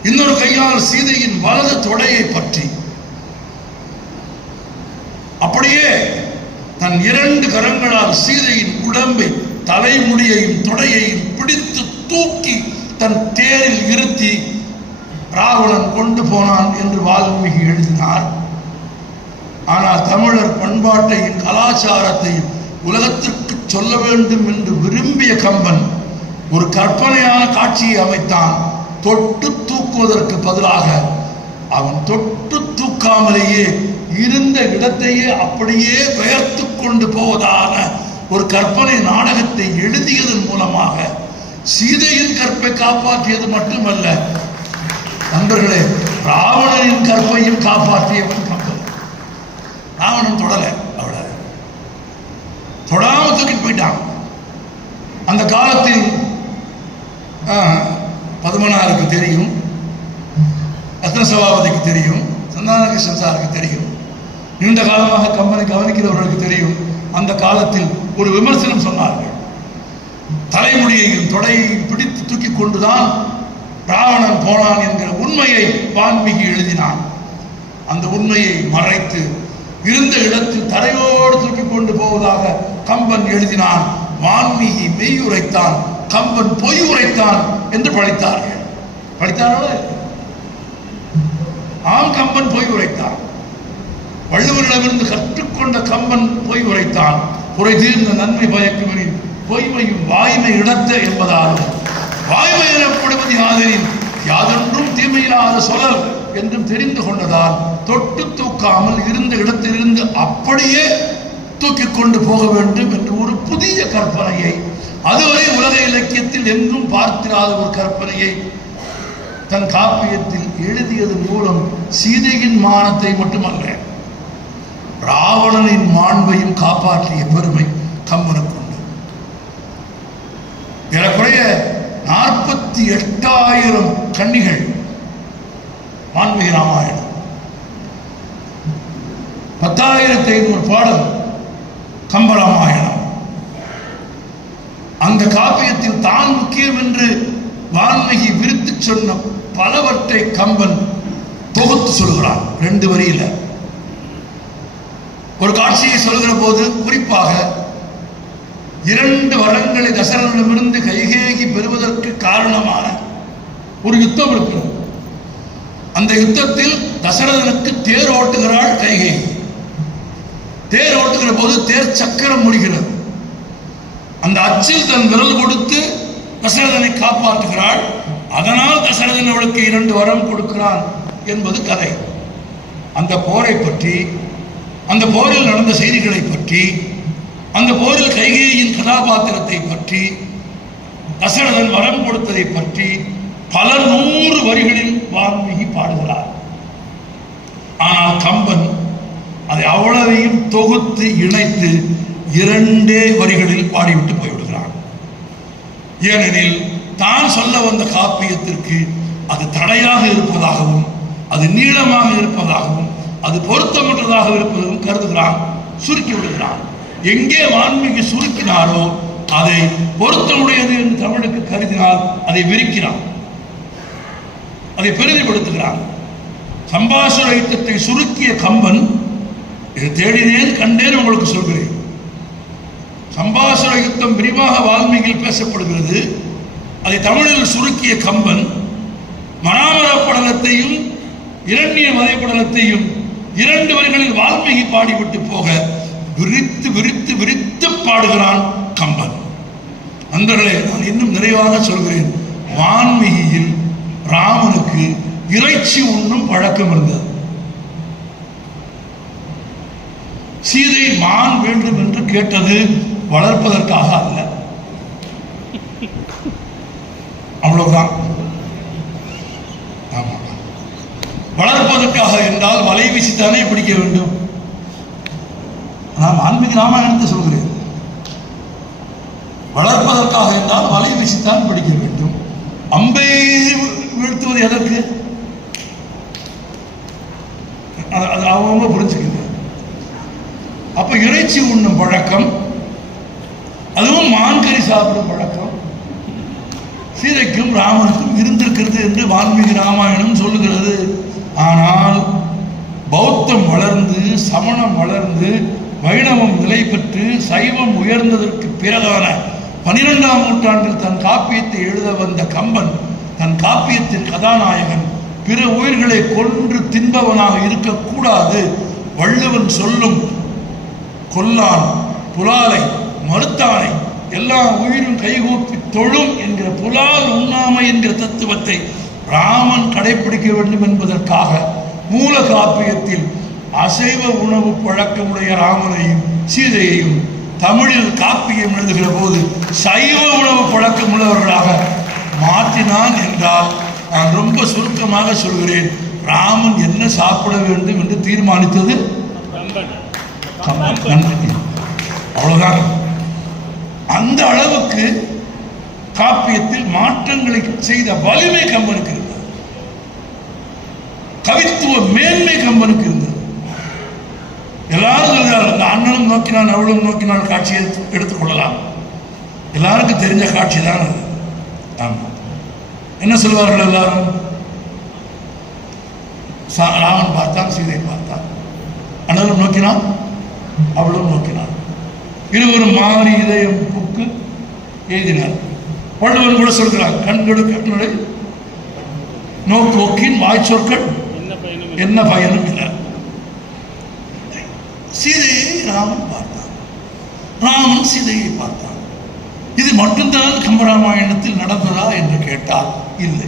இன்னொரு கையால் சீதையின் வலது தொடையை பற்றி அப்படியே தன் 2 கரங்களால் சீதையின் உடம்பை, தலைமுடியையும் தொடையையும் பிடித்து தூக்கி தன் தேரில் இருத்தி ராவணன் கொண்டு போனான் என்று வால்மீகி எழுதினார். ஆனால் தமிழர் பண்பாட்டையும் கலாச்சாரத்தையும் உலகத்திற்கு சொல்ல வேண்டும் என்று விரும்பிய கம்பன் ஒரு கற்பனையான காட்சியை அமைத்தான். தொட்டு தூக்குவதற்கு பதிலாக அவன் தொட்டு தூக்காமலேயே இருந்த இடத்தையே அப்படியே பெயர்த்து கொண்டு போவதான ஒரு கற்பனை நாடகத்தை எழுதியதன் மூலமாக சீதையின் கற்பை காப்பாற்றியது மட்டுமல்ல, நண்பர்களே, ராவணனின் கற்பையும் காப்பாற்றியவன் கம்பன். ராவணன் தொடல, அவளை தொடாம தூக்கிட்டு போயிட்டான். அந்த காலத்தில் பதுமனாருக்கு தெரியும், ரத்னசபாபதிக்கு தெரியும், சந்தானகிருஷ்ணன் சாருக்கு தெரியும், நீண்ட காலமாக கம்பனை கவனிக்கிறவர்களுக்கு தெரியும். அந்த காலத்தில் ஒரு விமர்சனம் சொன்னார்கள். தலைமுடியையும் தொடையையும் பிடித்து தூக்கி கொண்டுதான் ராவணன் போனான் என்கிற உண்மையை வால்மீகி எழுதினான். அந்த உண்மையை மறைத்து இருந்த இடத்தில் தரையோடு தூக்கி கொண்டு போவதாக கம்பன் எழுதினான். வால்மீகி மெய் உரைத்தான், கம்பன் பொய் உரைத்தான் என்று படித்தார்கள். படித்தார்களே, ஆம், கம்பன் பொய் உரைத்தான். வள்ளுவரிடமிருந்து கற்றுக்கொண்ட கம்பன் பொய் உரைத்தான். குறை தீர்ந்த நன்மை பயக்குமெனின் பொய்மையும் வாய்மை இடத்த என்பதாலும் வாய்மை எனப்படுவது யாதெனின் யாதொன்றும் தீமையில்லாத சொல்லல் என்றும் தெரிந்து கொண்டதால் தொட்டு தூக்காமல் இருந்த இடத்திலிருந்து அப்படியே தூக்கி கொண்டு போக வேண்டும் என்று ஒரு புதிய கற்பனையை, அதுவரை உலக இலக்கியத்தில் எங்கும் பார்த்திராத ஒரு கற்பனையை தன் காப்பியத்தில் எழுதியதன் மூலம் சீதையின் மானத்தை மட்டுமல்ல, ராவணனின் மாண்பையும் காப்பாற்றிய பெருமை கம்பனுக்கு உண்டு. ஏறக்குறைய 48,000 கன்னிகள் வால்மீகி ராமாயணம், 10,500 பாடல் கம்பராமாயணம். அந்த காப்பியத்தில் தான் முக்கியம் என்று வால்மீகி விரித்து சொன்ன பலவற்றை கம்பன் தொகுத்து சொல்கிறான் 2 வரியில. ஒரு காட்சியை சொல்கிற போது குறிப்பாக 2 வரங்களை தசரதனிடமிருந்து கைகேயி பெறுவதற்கு காரணமான ஒரு யுத்தம் இருக்கிறது. அந்த யுத்தத்தில் தசரதனுக்கு தேர் ஓட்டுகிறாள் கைகேயி. தேர் ஓட்டுகிற போது தேர் சக்கரம் முடிகிறது. அந்த அச்சில் தன் விரல் கொடுத்து தசரதனை காப்பாற்றுகிறாள். அதனால் தசரதன் அவளுக்கு 2 வரம் கொடுக்கிறான் என்பது கதை. அந்த போரை பற்றி, அந்த போரில் நடந்த செய்திகளை பற்றி, அந்த போரில் கைகேயின் கதாபாத்திரத்தை பற்றி, தசரதன் வரம் கொடுத்ததை பற்றி பல 100 வரிகளில் வால்மீகி பாடுகிறார். ஆனால் கம்பன் அதை அவ்வளவையும் தொகுத்து இணைத்து 2 வரிகளில் பாடிவிட்டு போய்விடுகிறான். ஏனெனில் தான் சொல்ல வந்த காப்பியத்திற்கு அது தடையாக இருப்பதாகவும், அது நீளமாக இருப்பதாகவும், அது பொருத்தமற்றதாக இருப்பதும் கருதுகிறான், சுருக்கி விடுகிறான். எங்கே வால்மீகி சுருக்கினாரோ அதை பொருத்தமுடையது என்று தமிழுக்கு கருதினால் அதை விரிக்கிறான், அதை பெரிதிப்படுத்துகிறான். சம்பாசுர யுத்தத்தை சுருக்கிய கம்பன், இதை தேடினேன் கண்டேன் உங்களுக்கு சொல்கிறேன். சம்பாசுர யுத்தம் விரிவாக வால்மீகியில் பேசப்படுகிறது. அதை தமிழில் சுருக்கிய கம்பன் மனாமர படலத்தையும் இரண்டிய வதைப்படலத்தையும் 2 வரிகளில் வால்மீகி பாடிவிட்டு போக விரித்து விரித்து விரித்து பாடுகிறான் கம்பன். நண்பர்களே, நான் இன்னும் நிறைவாக சொல்கிறேன். வால்மீகியில் ராமனுக்கு இறைச்சி உண்ணும் பழக்கம் இருந்தது. சீதை மான் வேண்டும் என்று கேட்டது வளர்ப்பதற்காக அல்ல, அவ்வளவுதான். வளர்ப்பதற்காக என்றால் வலை வீசித்தானே பிடிக்க வேண்டும். நான் ஆன்மீக ராமாயணத்தை சொல்கிறேன். வளர்ப்பதற்காக என்றால் வலை வீசித்தான் பிடிக்க வேண்டும். அம்பை வீழ்த்துவது எதற்கு? அது அவங்க புரிஞ்சுக்கங்க. அப்ப இறைச்சி உண்ணும் பழக்கம், அதுவும் மான்கறி சாப்பிடும் பழக்கம் சீதைக்கும் ராமனுக்கும் இருந்திருக்கிறது என்று வால்மீகி ராமாயணம் சொல்லுகிறது. ஆனால் பௌத்தம் வளர்ந்து, சமணம் வளர்ந்து, வைணவம் நிலை பெற்று, சைவம் உயர்ந்ததற்கு பிறகான 12ஆம் நூற்றாண்டில் தன் காப்பியத்தை எழுத வந்த கம்பன், தன் காப்பியத்தின் கதாநாயகன் பிற உயிர்களை கொன்று தின்பவனாக இருக்கக்கூடாது, வள்ளுவன் சொல்லும் கொல்லான் புலாலை மறுத்தானை எல்லா உயிரும் கைகூப்பி தொழும் என்கிற புலால் உண்ணாமை என்கிற தத்துவத்தை ராமன் கடைபிடிக்க வேண்டும் என்பதற்காக மூல காப்பியத்தில் அசைவ உணவு பழக்கமுடைய ராமனையும் சீதையையும் தமிழில் காப்பியம் எழுதுகிற போது சைவ உணவு பழக்கம் உள்ளவர்களாக மாற்றினான் என்றால், நான் ரொம்ப சுருக்கமாக சொல்கிறேன், ராமன் என்ன சாப்பிட வேண்டும் என்று தீர்மானித்தது அவ்வளவுதான். அந்த அளவுக்கு காப்பியத்தில் மாற்றங்களை செய்த வலிமை கம்பனுக்கு இருந்தது, கவித்துவ மேன்மை கம்பனுக்கு இருந்தது. எல்லாரும் சொல்கிறார்கள், இந்த அண்ணனும் நோக்கினான் அவளும் நோக்கினால் காட்சியை எடுத்துக்கொள்ளலாம், எல்லாருக்கும் தெரிஞ்ச காட்சி தான் அது. ஆமா, என்ன சொல்வார்கள் எல்லாரும்? ராமன் பார்த்தான், சீதை பார்த்தான், அண்ணனும் நோக்கினான் அவளும் நோக்கினான், இருவரும் மாறி இதயம் புக்கு எழுதினார். வள்ளுவன் கூட சொல்கிறார், கண்கடு கண்ணடை நோக்கோக்கின் வாய்ச்சொற்கள் என்ன பயனும் இல்லை. சீதையை ராமன் பார்த்தான், ராமன் சீதையை பார்த்தான். இது மட்டும்தான் கம்பராமாயணத்தில் நடந்ததா என்று கேட்டால் இல்லை.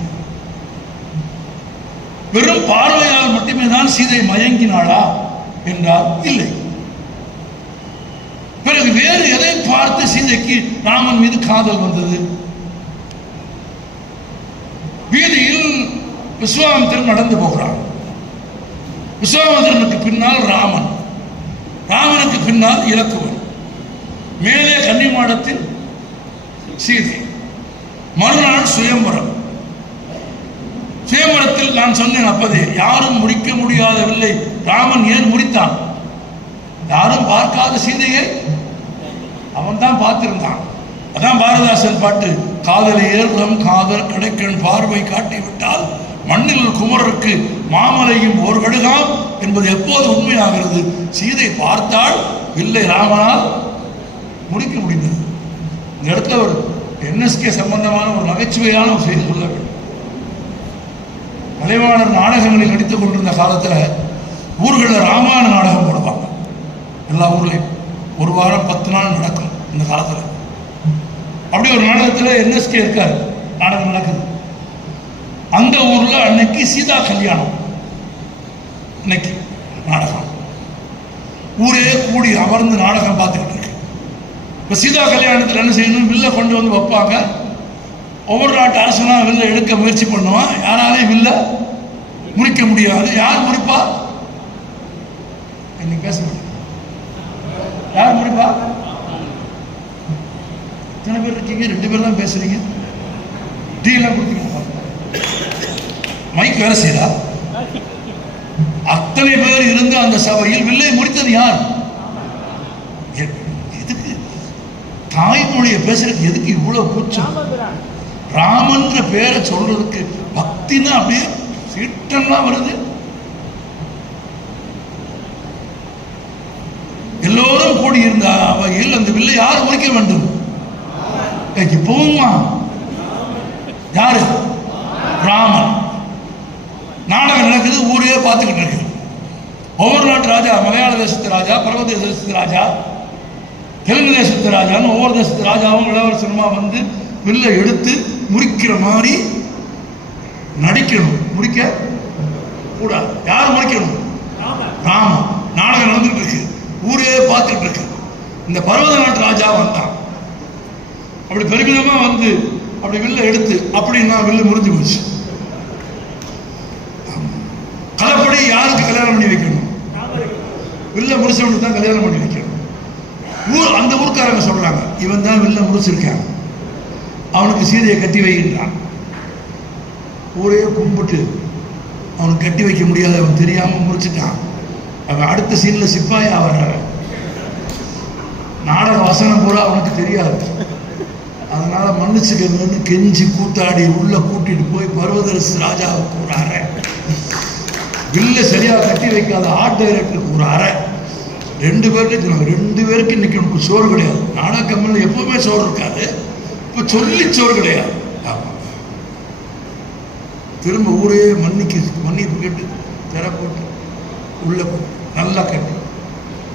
வெறும் பார்வையால் மட்டுமே தான் சீதை மயங்கினாளா என்றால் இல்லை. பிறகு வேறு எதை பார்த்து சீதைக்கு ராமன் மீது காதல் வந்தது? வீதியில் விஸ்வாமித்திரன் நடந்து போகிறான். விஸ்வாமித்திரனுக்கு பின்னால் ராமன், ராமனுக்கு பின்னால் இலக்குவன், மேலே கன்னிமாடத்தில் சீதை. மறுநாள் சுயம்பரம். சுயம்பரத்தில் நான் சொன்னேன் அப்பதே, யாரும் முடிக்க முடியாதவில்லை. ராமன் ஏன் முடித்தான்? யாரும் பார்க்காத சீதையை அவன் தான் பார்த்திருந்தான். அதான் பாரதிதாசன் பாட்டு, காதலை ஏறும் காதல் கடைக்கண் பார்வை காட்டிவிட்டால் மண்ணில் குமரருக்கு மாமலையும் ஓர் கடுகாம் என்பது எப்போது உண்மையாகிறது? சீதை பார்த்தால் வில்லை ராமனால் முடிக்க முடிந்தது. இந்த இடத்துல ஒரு என்எஸ்கே சம்பந்தமான ஒரு நகைச்சுவையான ஒரு செய்தி சொல்ல வேண்டும். கலைவாணர் நாடகங்களில் நடித்துக் கொண்டிருந்த காலத்தில் ஊர்களில் ராமாயண நாடகம் போடுவாங்க. எல்லா ஊர்லையும் ஒரு வாரம் 10 நாள் நடக்கும் இந்த காலத்தில். அப்படி ஒரு நாடகத்தில் என்எஸ்கே இருக்காரு, நாடகம் நடக்குது. அந்த ஊர்ல அன்னைக்கு சீதா கல்யாணம், இன்னைக்கு நாடகம். ஊரே கூடி அமர்ந்து நாடகம் பார்த்துக்கிட்டு இருக்கு. இப்போ சீதா கல்யாணத்தில் என்ன செய்யணும்? வில்ல கொண்டு வந்து வைப்பாங்க. ஒவ்வொரு நாட்டு அரசனா வில்ல எடுக்க முயற்சி பண்ணுவான். யாராலையும் வில்ல முடிக்க முடியாது. யார் முடிப்பா? இன்னைக்கு பேச முடியும். யார் முடிப்பா? எத்தனை பேர் இருக்கீங்க? 2 பேர் தான் பேசுறீங்க. டீ எல்லாம் கொடுத்தீங்க, மைக் வேலை செய்யறா? அத்தனை பேர் இருந்து அந்த சபையில் வில்லை முடித்தது யார்? எதுக்கு தாய்மொழியை பேசுறதுக்கு எதுக்கு இவ்வளவு கூச்சம்? ராமன்ற பேரை சொல்றதுக்கு பக்தினா அப்படியே சீட்டம்லாம் வருது. எல்லோரும் கூடி இருந்த அவையில் அந்த வில்லை யார் முடிக்க வேண்டும்? இப்பவுமா யாரு? ராமன். நாடகம் நடக்குது, ஊரே பார்த்துக்கிட்டு இருக்கு. ஒவ்வொரு நாட்டு ராஜா, மலையாள தேசத்து ராஜா, பரவ தேசத்து ராஜா, தெலுங்கு தேசத்து ராஜான்னு ஒவ்வொரு தேசத்து ராஜாவும் இளவரசனுமா வந்து வில்லை எடுத்து முடிக்கிற மாதிரி நடிக்கணும். முடிக்க கூடாது. யார் முடிக்கணும்? ராமன். நாடகம் நடந்துட்டு இருக்கு, ஊரே பார்த்துட்டு இருக்கு. இந்த பர்வத நாட்டு ராஜா வந்தான். அப்படி பெருமிதமா வந்து அப்படி வில்ல எடுத்து அப்படின்னா வில்லு முறிஞ்சு போச்சு. கலப்படி யாருக்கு கல்யாணம் பண்ணி வைக்கணும்? வில்ல முடிச்சவனுக்கு தான் கல்யாணம் பண்ணி வைக்கணும். அந்த ஊர்க்காரங்க சொல்றாங்க, இவன் தான் வில்ல முடிச்சிருக்கான், அவனுக்கு சீதையை கட்டி வைக்கின்றான். ஊரே கும்பிட்டு அவனுக்கு கட்டி வைக்க முடியாது, அவன் தெரியாம முடிச்சுட்டான். அவன் அடுத்த சீன்ல சிப்பாயா வர்றாரு. நாடக வசனம் கூட அவனுக்கு தெரியாது. அதனால மன்னிச்சுக்கன்னு கெஞ்சி கூத்தாடி உள்ள கூட்டிட்டு போய் பர்வதரசு ராஜாவுக்கு ஒரு அறை, வில்ல சரியா கட்டி வைக்காத ஆர்ட் டைரக்டருக்கு ஒரு அறை, 2 பேருக்கு இன்னைக்கு உனக்கு சோறு கிடையாது. நாடக கம்பெனியில் எப்பவுமே சோறு இருக்காது, இப்போ சொல்லி சோறு கிடையாது. திரும்ப ஊரே மன்னிப்பு கேட்டு திற போட்டு உள்ள நல்லா கட்டி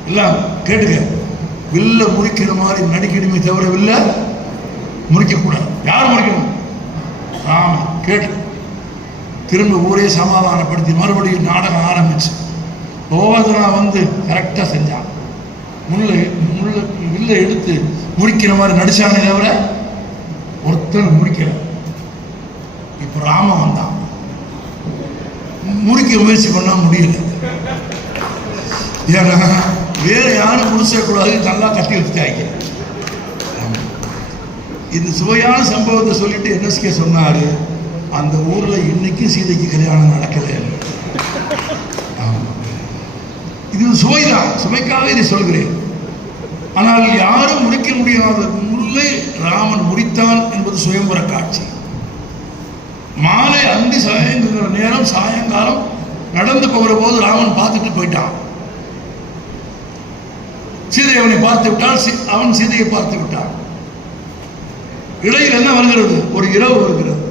எல்லாம் கேட்டுக்க, வில்ல முறிக்கிற மாதிரி நடிக்கணுமே தவிர வில்ல முறிக்கக்கூடாது. யார் முறிக்கணும்? ஆமா கேட்டு திரும்ப ஊரே சமாதானப்படுத்தி மறுபடியும் நாடகம் ஆரம்பிச்சு ஒவ்வொருத்தனா வந்து கரெக்டாக செஞ்சான். வில்ல எடுத்து முறிக்கிற மாதிரி நடிச்சானே தவிர ஒருத்தன் முடிக்கல. இப்ப ராமன் வந்தான், முறிக்க முயற்சி பண்ணா முடியல. ஏன்னா வேற யாரும் முடிச்சக்கூடாது, நல்லா கட்டி வச்சுட்டாங்க. இந்த சுவையான சம்பவத்தை சொல்லிட்டு என்எஸ்கே சொன்னாரு, அந்த ஊர்ல இன்னைக்கு சீதைக்கு கல்யாணம் நடக்கல. இது சுவைதான், சுவைக்காக இதை சொல்கிறேன். ஆனால் யாரும் முடிக்க முடியாத முல்லை ராமன் முடித்தான் என்பது சுயம்பர காட்சி. மாலை அந்தி சாயங்கிற நேரம் சாயங்காலம் நடந்து போகிற போது ராமன் பார்த்துட்டு போயிட்டான். சீதை அவனை பார்த்து விட்டான், அவன் சீதையை பார்த்து விட்டான். இடையில் என்ன வருகிறது? ஒரு இரவு வருகிறது.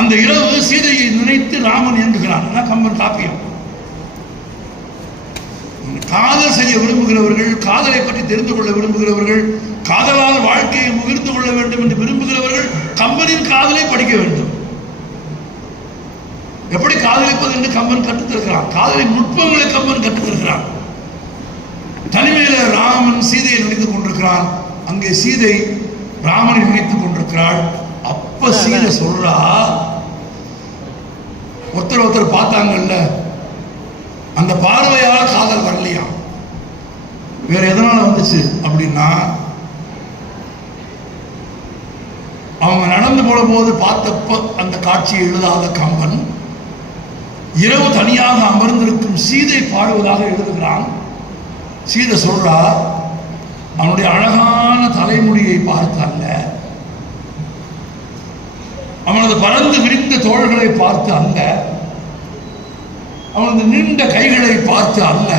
அந்த இரவு சீதையை நினைத்து ராமன் இயங்குகிறான். கம்பன் காப்பியம். காதல் செய்ய விரும்புகிறவர்கள், காதலை பற்றி தெரிந்து கொள்ள விரும்புகிறவர்கள், காதலால் வாழ்க்கையை முகிர்ந்து கொள்ள வேண்டும் என்று விரும்புகிறவர்கள் கம்பனின் காதலை படிக்க வேண்டும். எப்படி காதலிப்பது என்று கம்பன் கற்றுத்தருகிறான். காதலின் நுட்பங்களை கம்பன் கற்றுத்தருகிறான். தனிமையில ராமன் சீதையை நினைத்துக் கொண்டிருக்கிறான். அங்கே சீதை ராமனை நினைத்துக் கொண்டிருக்கிறாள். அப்ப சீதை சொல்றா, ஒருத்தர் பார்த்தாங்கல்ல, அந்த பார்வையால் காதல் வரலையா, வேற எதனால வந்துச்சு அப்படின்னா, அவங்க நடந்து போன போது பார்த்தப்ப அந்த காட்சியை எழுதாத கம்பன் இரவு தனியாக அமர்ந்திருக்கும் சீதை பாடுவதாக எழுதுகிறான். சீதை சொல்றா, அவனுடைய அழகான தலைமுடியை பார்த்து அல்ல, அவனது பறந்து விரிந்த தோள்களை பார்த்து அல்ல, அவனது நீண்ட கைகளை பார்த்து அல்ல,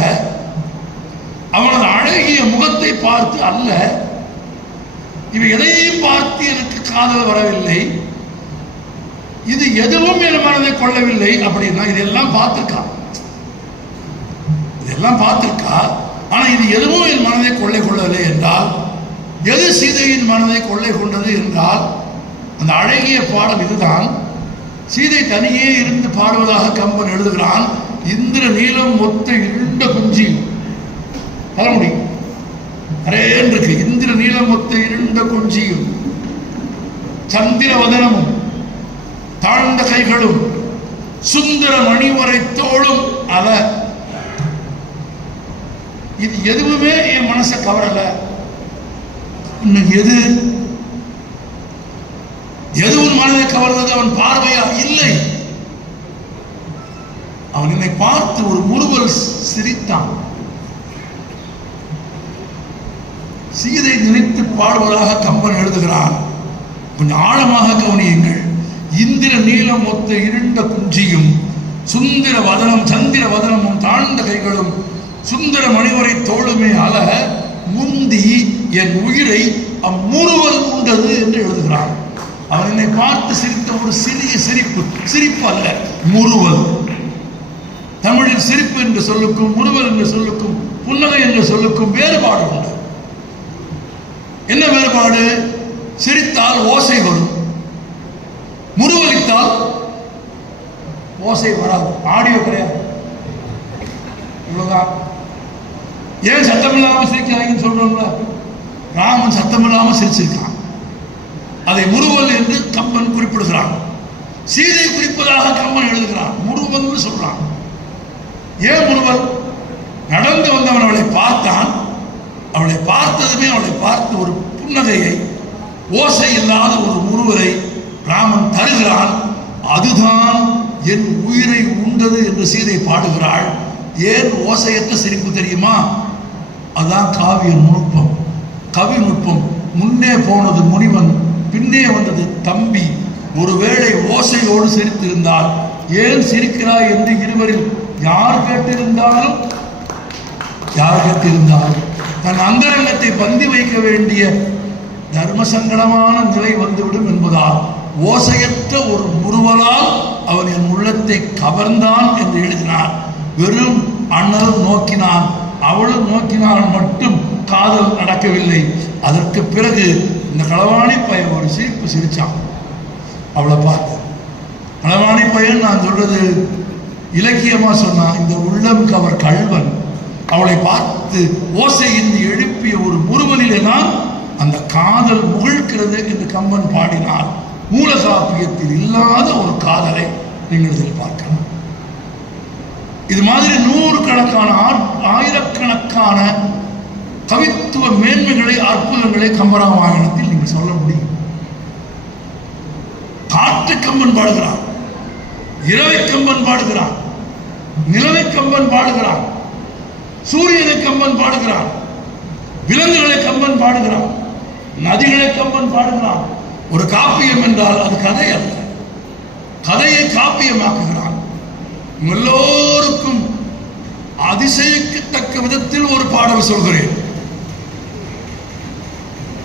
அவனது அழகிய முகத்தை பார்த்து அல்ல, இவை எதையும் பார்த்து எனக்கு காதல் வரவில்லை, இது எதுவும் என் மனதை கொள்ளவில்லை அப்படின்னா, இதெல்லாம் பார்த்திருக்கா, ஆனா இது எதுவும் என் மனதை கொள்ளவில்லை என்றால், எது சீதையின் மனதை கொள்ளை கொண்டது என்றால் அந்த அழகிய பாடல் இதுதான். சீதை தனியே இருந்து பாடுவதாக கம்பன் எழுதுகிறான். இந்திர நீலம் மொத்த இருண்ட குஞ்சி தலைமுடி அரேன் இருக்கு. இந்திர நீலம் மொத்த இருண்ட குஞ்சியும் சந்திர வதனமும் தாழ்ந்த கைகளும் சுந்தர மணிவரை தோளும் அல, இது எதுவுமே என் மனசை கவரல. எது உன் மனதை கவர்ந்தது? அவன் பார்வையா? இல்லை. அவன் என்னை பார்த்து ஒரு முறுவல் சிரித்தான். சீதை நினைத்து பாடுவதாக கம்பன் எழுதுகிறான். கொஞ்சம் ஆழமாக கவனியுங்கள். இந்திர நீலம் ஒத்த இருண்ட குஞ்சியும் சுந்தர வதனம் சந்திர வதனமும் தாழ்ந்த கைகளும் சுந்தர மணிவரை தோளுமே அல முந்தி என் உயிரை அம்முறுவல் உண்டது என்று எழுதுகிறான். அவன் என்னை பார்த்து சிரித்த ஒரு சிறிய சிரிப்பு அல்ல, முறுவல். தமிழில் சிரிப்பு என்ற சொல்லுக்கும் முறுவல் என்ற சொல்லுக்கும் புன்னகை என்ற சொல்லுக்கும் வேறுபாடு உண்டு. என்ன வேறுபாடு? சிரித்தால் ஓசை வரும், முறுவலித்தால் ஓசை வராது, ஆடியோ கிடையாது. இவ்வளவுதான். ஏன் சத்தம் இல்லாமல் சிரிக்கிறாங்கன்னு சொல்றோம்ல, ராமன் சத்தம் இல்லாமல் சிரிச்சிருக்கான். அதை முறுவல் என்று கம்பன் குறிப்பிடுகிறான். சீதை குறிப்பதாக கம்பன் எழுதுகிறான். முறுவல் சொல்றான். ஏன் முறுவல்? நடந்து வந்தவன் அவளை பார்த்தான். அவளை பார்த்ததுமே அவளை பார்த்து ஒரு புன்னகையை, ஓசை இல்லாத ஒரு முறுவலை ராமன் தருகிறான். அதுதான் என் உயிரை உண்டது என்று சீதை பாடுகிறாள். ஏன் ஓசையற்ற சிரிப்பு தெரியுமா? அதுதான் காவிய நுட்பம், கவி நுட்பம். முன்னே போனது முனிவன், பின்னே வந்தது தம்பி. ஒருவேளை ஓசையோடு சிரித்திருந்தால், ஏன் சிரிக்கிறாய் என்று இருவரில் யார் கேட்டிருந்தாலும் தன் அந்தரங்கத்தை பந்தி வைக்க வேண்டிய தர்ம சங்கடமான நிலை வந்துவிடும் என்பதால் ஓசையற்ற ஒரு முறுவலால் அவன் என் உள்ளத்தை கவர்ந்தான் என்று எழுதினார். வெறும் அண்ணலும் நோக்கினான், அவளும் நோக்கினால் மட்டும் காதல் நடக்கவில்லை. அதற்கு பிறகு இந்த களவாணி பையன் ஒரு சிரிப்பு சிரிச்சான். அவளை பார்த்து களவாணி பையன் நான் சொல்றது இலக்கியமா சொன்னான். இந்த உள்ளம் கவர் கள்வன் அவளை பார்த்து ஓசையின்றி எழுப்பிய ஒரு முறுவலிலே தான் அந்த காதல் முகிழ்கிறது என்று கம்பன் பாடினார். மூலகாப்பியத்தில் இல்லாத ஒரு காதலை நீங்கள் இதில் பார்க்கலாம். இது மாதிரி நூறுக்கணக்கான ஆயிரக்கணக்கான கவித்துவ மேன்மைகளை, அற்புதங்களை கம்பராமாயணத்தில் நீங்கள் சொல்ல முடியும். காற்று கம்பன் பாடுகிறான், இரவை கம்பன் பாடுகிறான், நிலவை கம்பன் பாடுகிறான், சூரியனை கம்பன் பாடுகிறான், விலங்குகளை கம்பன் பாடுகிறான், நதிகளை கம்பன் பாடுகிறான். ஒரு காப்பியம் என்றால் அது கதை அல்ல, கதையை காப்பியமாக்குகிறான். எல்லோருக்கும் அதிசயிக்கத்தக்க விதத்தில் ஒரு பாடல் சொல்கிறேன்.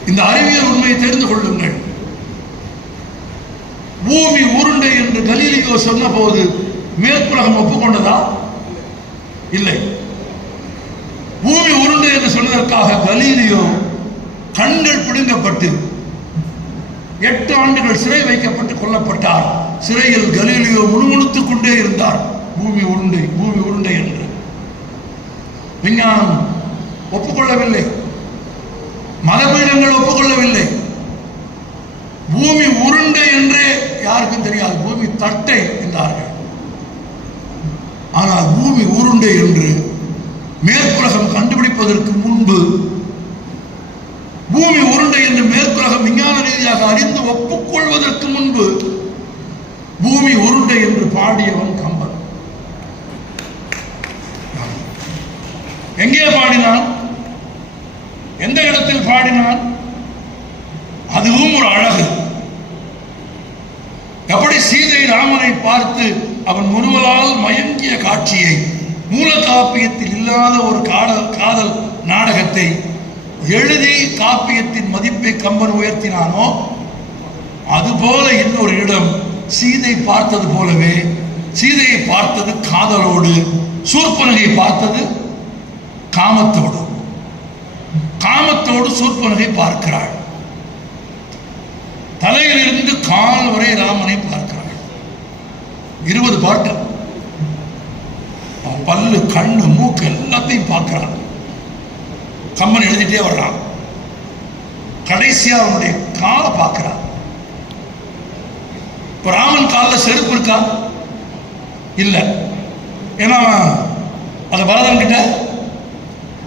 இந்த அறிவியல் உண்மையை தெரிந்து கொள்ளுங்கள். பூமி உருண்டை என்று கலீலியோ சொன்ன போது மேற்குலகம் ஒப்புக்கொண்டதா? இல்லை. பூமி உருண்டை என்று சொன்னதற்காக கலீலியோ கண்கள் பிடுங்கப்பட்டு 8 ஆண்டுகள் சிறை வைக்கப்பட்டு கொல்லப்பட்டார். சிறையில் கலீலியோ முணுமுணுத்துக் கொண்டே இருந்தார், பூமி உருண்டை, பூமி உருண்டை என்று. விஞ்ஞானம் ஒப்புக்கொள்ளவில்லை, மதபீடங்கள் ஒப்புக்கொள்ளவில்லை. பூமி உருண்டை என்றே யாருக்கும் தெரியாது, பூமி தட்டை என்றார்கள். ஆனால் பூமி உருண்டை என்று மேற்குலகம் கண்டுபிடிப்பதற்கு முன்பு, பூமி உருண்டை என்று மேற்குலகம் விஞ்ஞான ரீதியாக அறிந்து ஒப்புக்கொள்வதற்கு முன்பு பூமி உருண்டை என்று பாடியவன் கம்பன். எங்கே பாடினான்? எந்த இடத்தில் பாடினான்? அதுவும் ஒரு அழகு. எப்படி சீதை ராமனை பார்த்து அவன் முறுவலால் மயங்கிய காட்சியை, மூல காப்பியத்தில் இல்லாத ஒரு காதல் நாடகத்தை எழுதி காப்பியத்தின் மதிப்பை கம்பன் உயர்த்தினானோ, அதுபோல இன்னொரு இடம் சீதை பார்த்தது போலவே, சீதையை பார்த்தது காதலோடு, சூர்பனகை பார்த்தது காமத்தோடு. காமத்தோடு சூர்பனகை பார்க்கிறாள். தலையிலிருந்து கால் வரை ராமனை பார்க்கிறாள். 20 பாட்டு. பல்லு, கண்ணு, மூக்கு எல்லாத்தையும் பார்க்கிறான். கம்பன் எழுதிட்டே வர்றான். கடைசியா அவனுடைய காலை பார்க்கிறான். இப்ப ராமன் காலில் செருப்பு இருக்கா? இல்ல. ஏன்னா அதை பரதன் கிட்ட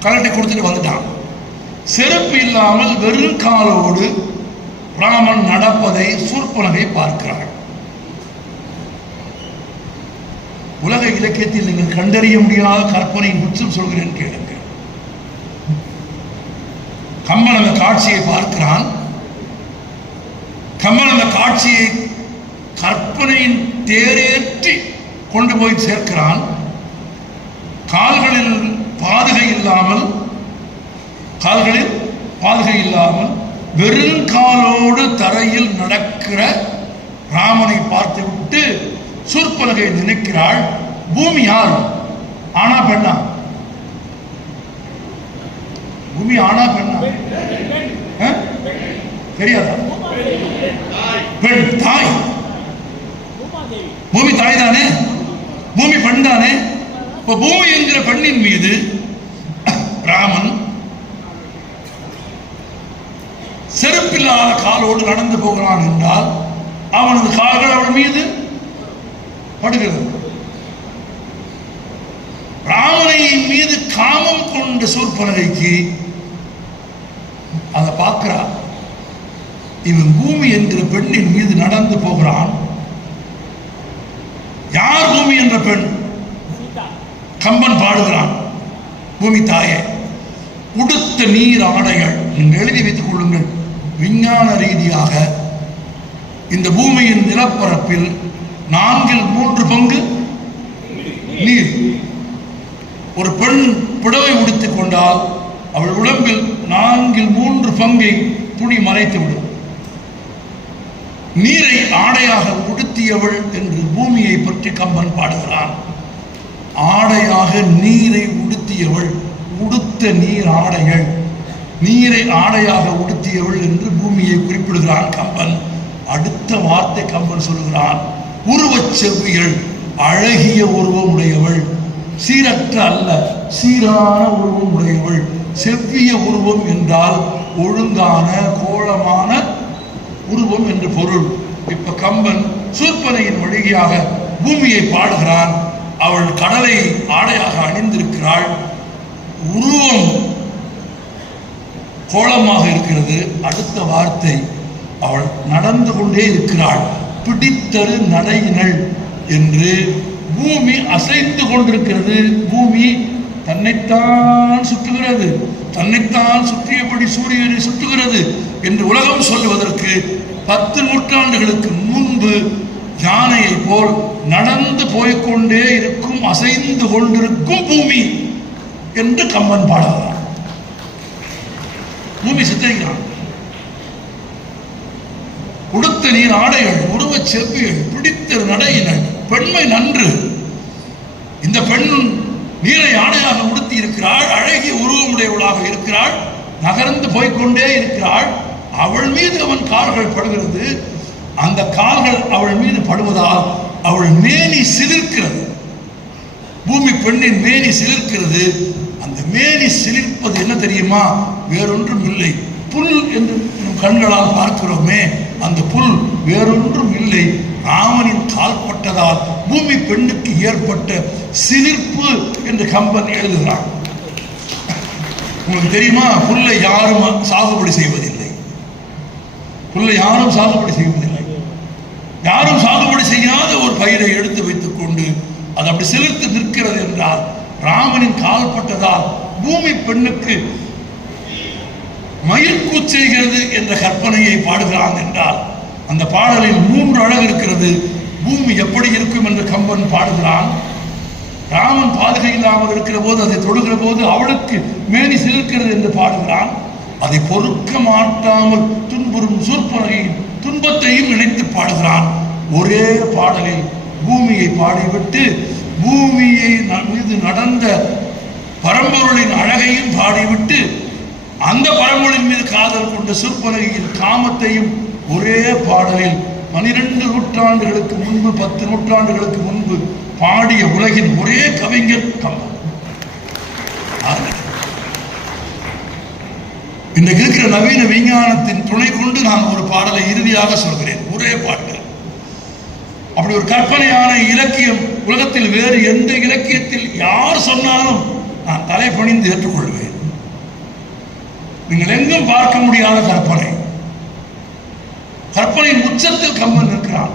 கலட்டி கொடுத்துட்டு வந்துட்டான். செருப்பு இல்லாமல் வெறும் காலோடு ராமன் நடப்பதை சூர்பனகை பார்க்கிறாள். உலக இலக்கியத்தில் நீங்கள் கண்டறிய முடியாத கற்பனையின் உச்சம் சொல்கிறேன், கேளுங்க. கம்பன் அந்த காட்சியை பார்க்கிறான். கம்பன் அந்த காட்சியை கற்பனையின் தேரேற்றி கொண்டு போய் சேர்க்கிறான். கால்களில் பாதுகை இல்லாமல் வெறும் காலோடு தரையில் நடக்கிற ராமனை பார்த்து விட்டு சூர்பனகை நினைக்கிறாள், பூமி யார்? ஆனா பெண்ணா? பூமி ஆனா பெண்ணா? தெரியாதா? பெண், தாய். பூமி தாய் தானே, பூமி பெண் தானே. இப்ப பூமி என்கிற பெண்ணின் மீது ராமன் செருப்பில்லாத காலோடு நடந்து போகிறான் என்றால் அவனது கால்கள் அவள் மீது படுகிறது. ராமனையின் மீது காமம் கொண்ட சூர்பனகைக்கு அதை பார்க்கிறார். இவன் பூமி என்கிற பெண்ணின் மீது நடந்து போகிறான். யார் பூமி என்ற பெண்? கம்பன் பாடுகிறான், பூமி தாயே. உடுத்த நீர் ஆடைகள், நீங்கள் எழுதி வைத்துக் கொள்ளுங்கள். விஞ்ஞான ரீதியாக இந்த பூமியின் நிலப்பரப்பில் 3/4 நீர். ஒரு பெண் புடவை உடுத்திக் கொண்டால் அவள் உடம்பில் 3/4 துணி மறைத்துவிடும். நீரை ஆடையாக உடுத்தியவள் என்று பூமியை பற்றி கம்பன் பாடுகிறான். ஆடையாக நீரை உடுத்தியவள், உடுத்த நீர் ஆடைகள், நீரை ஆடையாக உடுத்தியவள் என்று பூமியை குறிப்பிடுகிறான் கம்பன். அடுத்த வார்த்தை கம்பன் சொல்கிறான், உருவச் செவ்வியள், அழகிய உருவம் உடையவள், சீரற்ற அல்ல சீரான உருவம் உடையவள். செவ்விய உருவம் என்றால் ஒழுங்கான கோலமான உருவம் என்று பொருள். இப்ப கம்பன் சூர்ப்பனையின் வழியாக பூமியை பாடுகிறான். அவள் கடலை ஆடையாக அணிந்திருக்கிறாள், உருவம் கோலமாக இருக்கிறது. அடுத்த வார்த்தை, அவள் நடந்து கொண்டே இருக்கிறாள், பிடித்தரு நடையினள் என்று. பூமி அசைந்து கொண்டிருக்கிறது. பூமி தன்னைத்தான் சுற்றுகிறது, தன்னைத்தான் சுற்றியபடி சூரியனை சுற்றுகிறது என்று உலகம் சொல்லுவதற்கு 10 நூற்றாண்டுகளுக்கு முன்பு யானையை போல் நடந்து போய்கொண்டே இருக்கும், அசைந்து கொண்டிருக்கும் பூமி என்று கம்பன் பாடுகிறான். பூமி சித்தரிக்கிறான். உடுத்த நீர் ஆடைகள், உருவச் செவ்வியள், பிடித்த நடையினள், பெண்மை நன்று. இந்த பெண் நீரை ஆடையாக உடுத்தி இருக்கிறாள், அழகிய உருவமுடையவளாக இருக்கிறாள், நகர்ந்து போய்கொண்டே இருக்கிறாள். அவள் மீது அவன் கால்கள் படுகிறது. அந்த கால்கள் அவள் மீது படுவதால் அவள் மேனி சிலிர்க்கிறது. பூமி பெண்ணின் மேனி சிலிர்க்கிறது. அந்த மேனி சிலிர்ப்பது என்ன தெரியுமா? வேறொன்றும் இல்லை, புல் என்று கண்களால் பார்க்கிறோமே, அந்த புல் வேறொன்றும் இல்லை, ராமனின் கால்பட்டதால் பூமி பெண்ணுக்கு ஏற்பட்ட சிலிர்ப்பு என்று கம்பன் எழுதுகிறான். உங்களுக்கு தெரியுமா, புல்லை யாரும் சாகுபடி செய்வதில்லை, புல்லை யாரும் சாகுபடி செய்வதில்லை. யாரும் சாகுபடி செய்யாத ஒரு பயிரை எடுத்து வைத்துக் கொண்டு அது அப்படி சிலிர்த்து நிற்கிறது என்றால் ராமனின் கால்பட்டதால் பூமி பெண்ணுக்கு மயிர்கூச்செய்கிறது என்ற கற்பனையை பாடுகிறான் என்றால் அந்த பாடலில் 3 அழகு இருக்கிறது. பூமி எப்படி இருக்கும் என்று கம்பன் பாடுகிறான். ராமன் பாதுகை இல்லாமல் இருக்கிற போது, அதை தொடுகிற போது அவளுக்கு மேனி சிலிர்க்கிறது என்று பாடுகிறான். அதை பொறுக்க மாட்டாமல் துன்புறும் சூர்ப்பனகையின் துன்பத்தையும் நினைத்து பாடுகிறான். ஒரே பாடலில் பூமியை பாடிவிட்டு பூமியை மீது நடந்த பரம்பொருளின் அழகையும் பாடிவிட்டு அந்த பரம்பொருளின் மீது காதல் கொண்ட சூர்ப்பனகையின் காமத்தையும் ஒரே பாடலில் 12 நூற்றாண்டுகளுக்கு முன்பு, 10 நூற்றாண்டுகளுக்கு முன்பு பாடிய உலகின் ஒரே கவிஞர் கம்பன். இன்றைக்கு இருக்கிற நவீன விஞ்ஞானத்தின் துணை கொண்டு நான் ஒரு பாடலை இறுதியாக சொல்கிறேன். ஒரே பாட்டு. அப்படி ஒரு கற்பனையான இலக்கியம் உலகத்தில் வேறு எந்த இலக்கியத்தில் யார் சொன்னாலும் நான் தலை பணிந்து ஏற்றுக்கொள்வேன். நீங்கள் எங்கும் பார்க்க முடியாத கற்பனை. கற்பனையின் உச்சத்தில் கம்பன் இருக்கிறான்.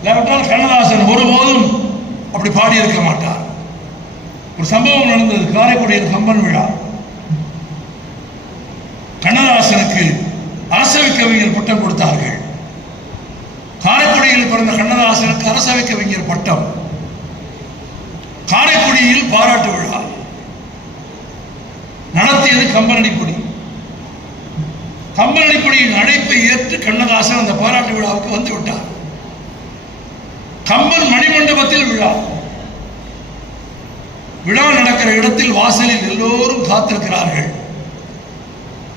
இல்லாவிட்டால் கண்ணதாசன் ஒருபோதும் அப்படி பாடியிருக்க மாட்டார். ஒரு சம்பவம் நடந்தது, காரைக்குடியில் கம்பன் விழா. கண்ணதாசனுக்கு அரசவை கவிஞர் பட்டம் கொடுத்தார்கள். காரைக்குடியில் பிறந்த கண்ணதாசனுக்கு அரசவை கவிஞர் பட்டம். காரைக்குடியில் பாராட்டு விழா நடத்தியது கம்பனடிப்பொடி. கம்பனடிப்பொடியின் அழைப்பை ஏற்று கண்ணதாசன் அந்த பாராட்டு விழாவுக்கு வந்து விட்டார். கம்பன் மணிமண்டபத்தில் விழா. விழா நடக்கிற இடத்தில் வாசலில் எல்லோரும் காத்திருக்கிறார்கள்.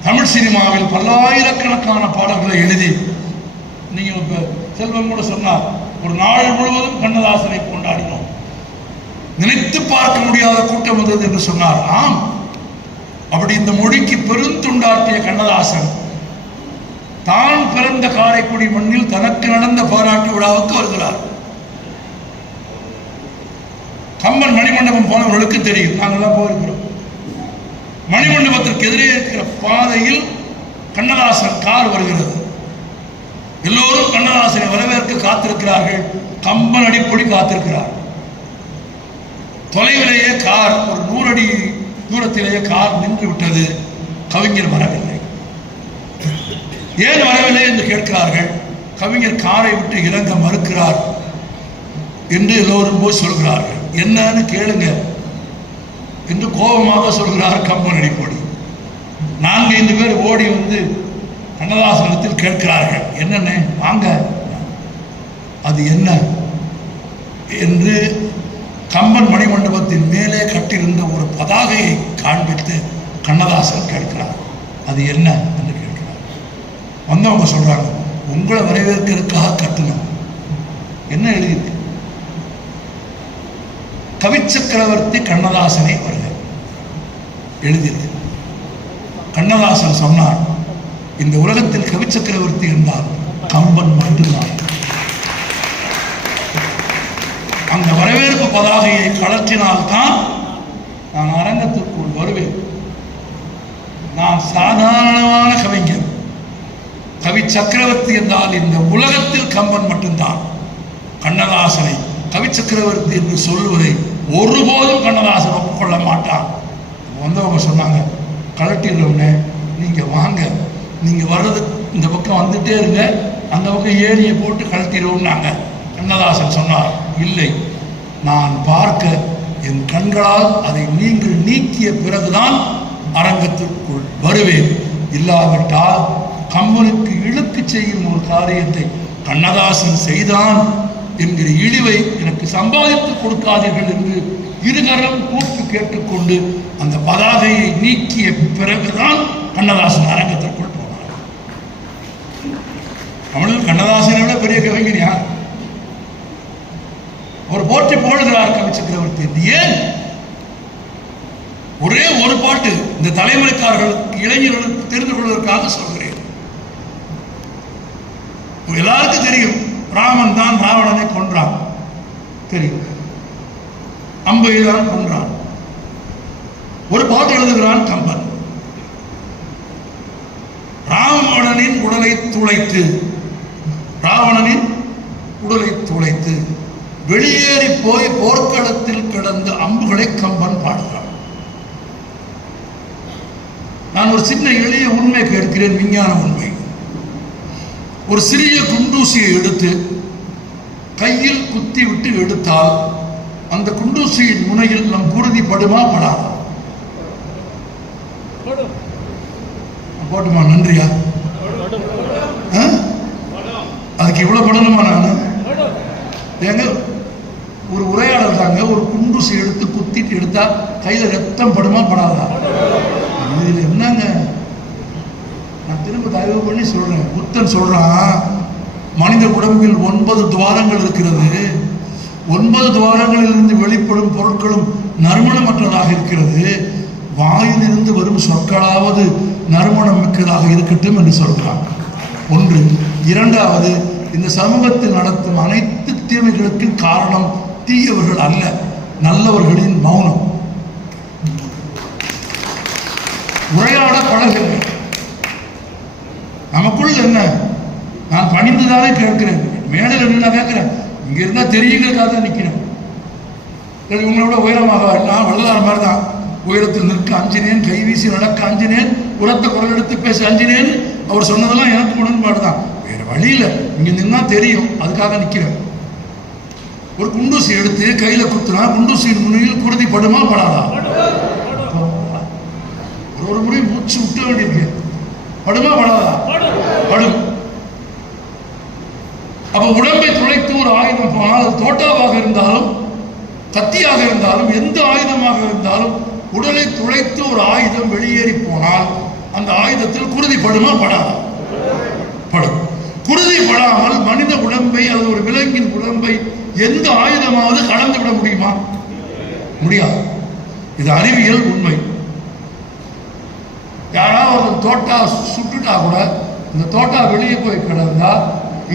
தமிழ் சினிமாவில் பல்லாயிரக்கணக்கான பாடல்களை எழுதி, நீங்க செல்வம் கூட சொன்னார், ஒரு நாள் முழுவதும் கண்ணதாசனை கொண்டாடினோம், நினைத்து பார்க்க முடியாத கூட்டம் வந்தது என்று சொன்னார். ஆம், அப்படி இந்த மொழிக்கு பெருந்துண்டாற்றிய கண்ணதாசன் தான் பிறந்த காரைக்குடி மண்ணில் தனக்கு நடந்த பாராட்டு விழாவுக்கு வருகிறார். கம்பன் மணிமண்டபம் போனவர்களுக்கு தெரியும், நாங்கள்லாம் போயிருக்கிறோம். மணிமண்டபத்திற்கு எதிரே இருக்கிற பாதையில் கண்ணதாசன் கார் வருகிறது. எல்லோரும் கண்ணதாசனை வரவேற்க காத்திருக்கிறார்கள். கம்பன் அடிப்பொடி காத்திருக்கிறார். தொலைவிலேயே கார், ஒரு 100 அடி தூரத்திலேயே கார் நின்று விட்டது. கவிஞர் வரவில்லை. ஏன் வரவில்லை என்று கேட்கிறார்கள். கவிஞர் காரை விட்டு இறங்க மறுக்கிறார் என்று எல்லோரும் போய் சொல்கிறார்கள். என்னன்னு கேளுங்க என்று கோபமாக சொல்கிறார் கம்பன் அடிப்பொடி. 4-5 பேர் ஓடி வந்து கண்ணதாசனத்தில் கேட்கிறார்கள், என்னென்ன வாங்க, அது என்ன என்று கம்பன் மணிமண்டபத்தின் மேலே கட்டியிருந்த ஒரு பதாகையை காண்பித்து கண்ணதாசன் கேட்கிறார், அது என்ன என்று கேட்கிறார். வந்தவங்க சொல்றாங்க, உங்களை வரவேற்கிறதுக்காக கட்டணும். என்ன எழுதியிருக்கு? கவி சக்கரவர்த்தி கண்ணதாசனை வருக எழுதியிருக்கு. கண்ணதாசன் சொன்னார், இந்த உலகத்தில் கவி சக்கரவர்த்தி என்றால் கம்பன் மட்டும்தான். அந்த வரவேற்பு பதாகையை கலற்றினால்தான் நான் அரங்கத்திற்குள் வருவேன். நான் சாதாரணமான கவிஞர். கவி சக்கரவர்த்தி என்றால் இந்த உலகத்தில் கம்பன் மட்டும்தான். கண்ணதாசனை கவி சக்கரவர்த்தி என்று சொல்வதை ஒருபோதும் கண்ணதாசன் ஒப்புக்கொள்ள மாட்டான். வந்தவங்க சொன்னாங்க, கலட்டிடுறவனே நீங்க வாங்க, நீங்க வர்றது இந்த பக்கம் வந்துட்டே இருங்க, அந்த பக்கம் ஏணியை போட்டு கலட்டிடுவோம்னாங்க. கண்ணதாசன் சொன்னார், இல்லை, நான் பார்க்க என் கண்களால் அதை நீங்கள் நீக்கிய பிறகுதான் அரங்கத்திற்குள் வருவேன். இல்லாவிட்டால் கம்பனுக்கு இழுக்கு செய்யும் ஒரு காரியத்தை கண்ணதாசன் செய்தான் என்கிற இழிவை எனக்கு சம்பாதித்து கொடுக்காதீர்கள் என்று இருகரம் கூப்பிட்டு கேட்டுக்கொண்டு அந்த பதாகையை நீக்கிய பிறகுதான் கண்ணதாசன் அரங்கத்திற்குள் போனார். தமிழில் கண்ணதாசனை விட பெரிய கவிஞர் யார்? அவர் போற்றி போடுகிறார் கவி சக்கரவர்த்தி. ஏன்? ஒரே ஒரு பாட்டு இந்த தலைமுறைக்காரர்கள் இளைஞர்களுக்கு தெரிந்து கொள்வதற்காக சொல்கிறேன். எல்லாருக்கும் தெரியும், ராமன் தான் ராவணனை கொன்றான், தெரியும். அம்பையை தான் கொன்றான். ஒரு பாட்டு எழுதுகிறான் கம்பன், ராவணனின் உடலை துளைத்து, ராவணனின் உடலை துளைத்து வெளியேறி போய் போர்க்களத்தில் கிடந்த அம்புகளை கம்பன் பாடுகிறான். நான் ஒரு சின்ன எளிய உண்மை கேட்கிறேன், விஞ்ஞான உண்மை. ஒரு சிறிய குண்டூசியை எடுத்து கையில் குத்தி விட்டு எடுத்தால் அந்த குண்டூசியின் முனையில் நம் குருதி படுமா படாதா? போட்டுமா? நன்றியா? அதுக்கு இவ்வளவு படணுமா? நான் ஏங்க ஒரு உரையாடல் தாங்க, ஒரு குண்டூசி எடுத்து குத்திட்டு எடுத்தா கையில ரத்தம் படுமா படாதா? இதுல என்னங்க, நான் திரும்ப தயவு பண்ணி சொல்றேன். புத்தன் சொல்றான், மனித உடம்பில் 9 துவாரங்கள் இருக்கிறது. 9 துவாரங்களிலிருந்து வெளிப்படும் பொருட்களும் நறுமணமற்றதாக இருக்கிறது. வாயிலிருந்து வரும் சொற்களாவது நறுமணம் மிக்கதாக இருக்கட்டும் என்று சொல்றான். ஒன்று. இரண்டாவது, இந்த சமூகத்தில் நடத்தும் அனைத்து தீமைகளுக்கு காரணம் தீயவர்கள் அல்ல, நல்லவர்களின் மௌனம். உரையாட பழகுங்கள். நமக்குள் என்ன, நான் பணிந்துதானே கேட்கிறேன், மேடையில் நின்று கேட்கிறேன், இங்க இருந்தா தெரியுங்கிறதுக்காக தான் நிற்கிறேன். உங்களோட உயரமாக நான் வள்ளலார் மாதிரி தான், உயரத்தில் நிற்க அஞ்சினேன், கைவீசி நடக்க அஞ்சினேன், உரத்த குரல் எடுத்து பேச அஞ்சினேன். அவர் சொன்னதெல்லாம் எனக்கு உடன்பாடு தான், வேற வழியில் இங்க நின்னா தெரியும், அதுக்காக நிற்கிறேன். ஒரு குண்டூசி எடுத்து கையில குத்துனா குண்டூசியின் முன்னில் குருதி படுமா படாதா? ஒரு முறை மூச்சு விட்ட வேண்டியிருக்கு, படுமா படாதா? படும். அப்ப உடம்பை துளைத்து ஒரு ஆயுதம் போனால், தோட்டாவாக இருந்தாலும் கத்தியாக இருந்தாலும் எந்த ஆயுதமாக இருந்தாலும் உடலை துளைத்து ஒரு ஆயுதம் வெளியேறி போனால் அந்த ஆயுதத்தில் குருதி படுமா படாதா? படும். குருதி படாமல் மனித உடம்பை அல்லது ஒரு விலங்கின் உடம்பை எந்த ஆயுதமாவது கடந்து விட முடியுமா? முடியாது. இது அறிவியல் உண்மை. யாராவது ஒரு தோட்டா சுட்டுட்டா கூட இந்த தோட்டா வெளியே போய் கிடந்தா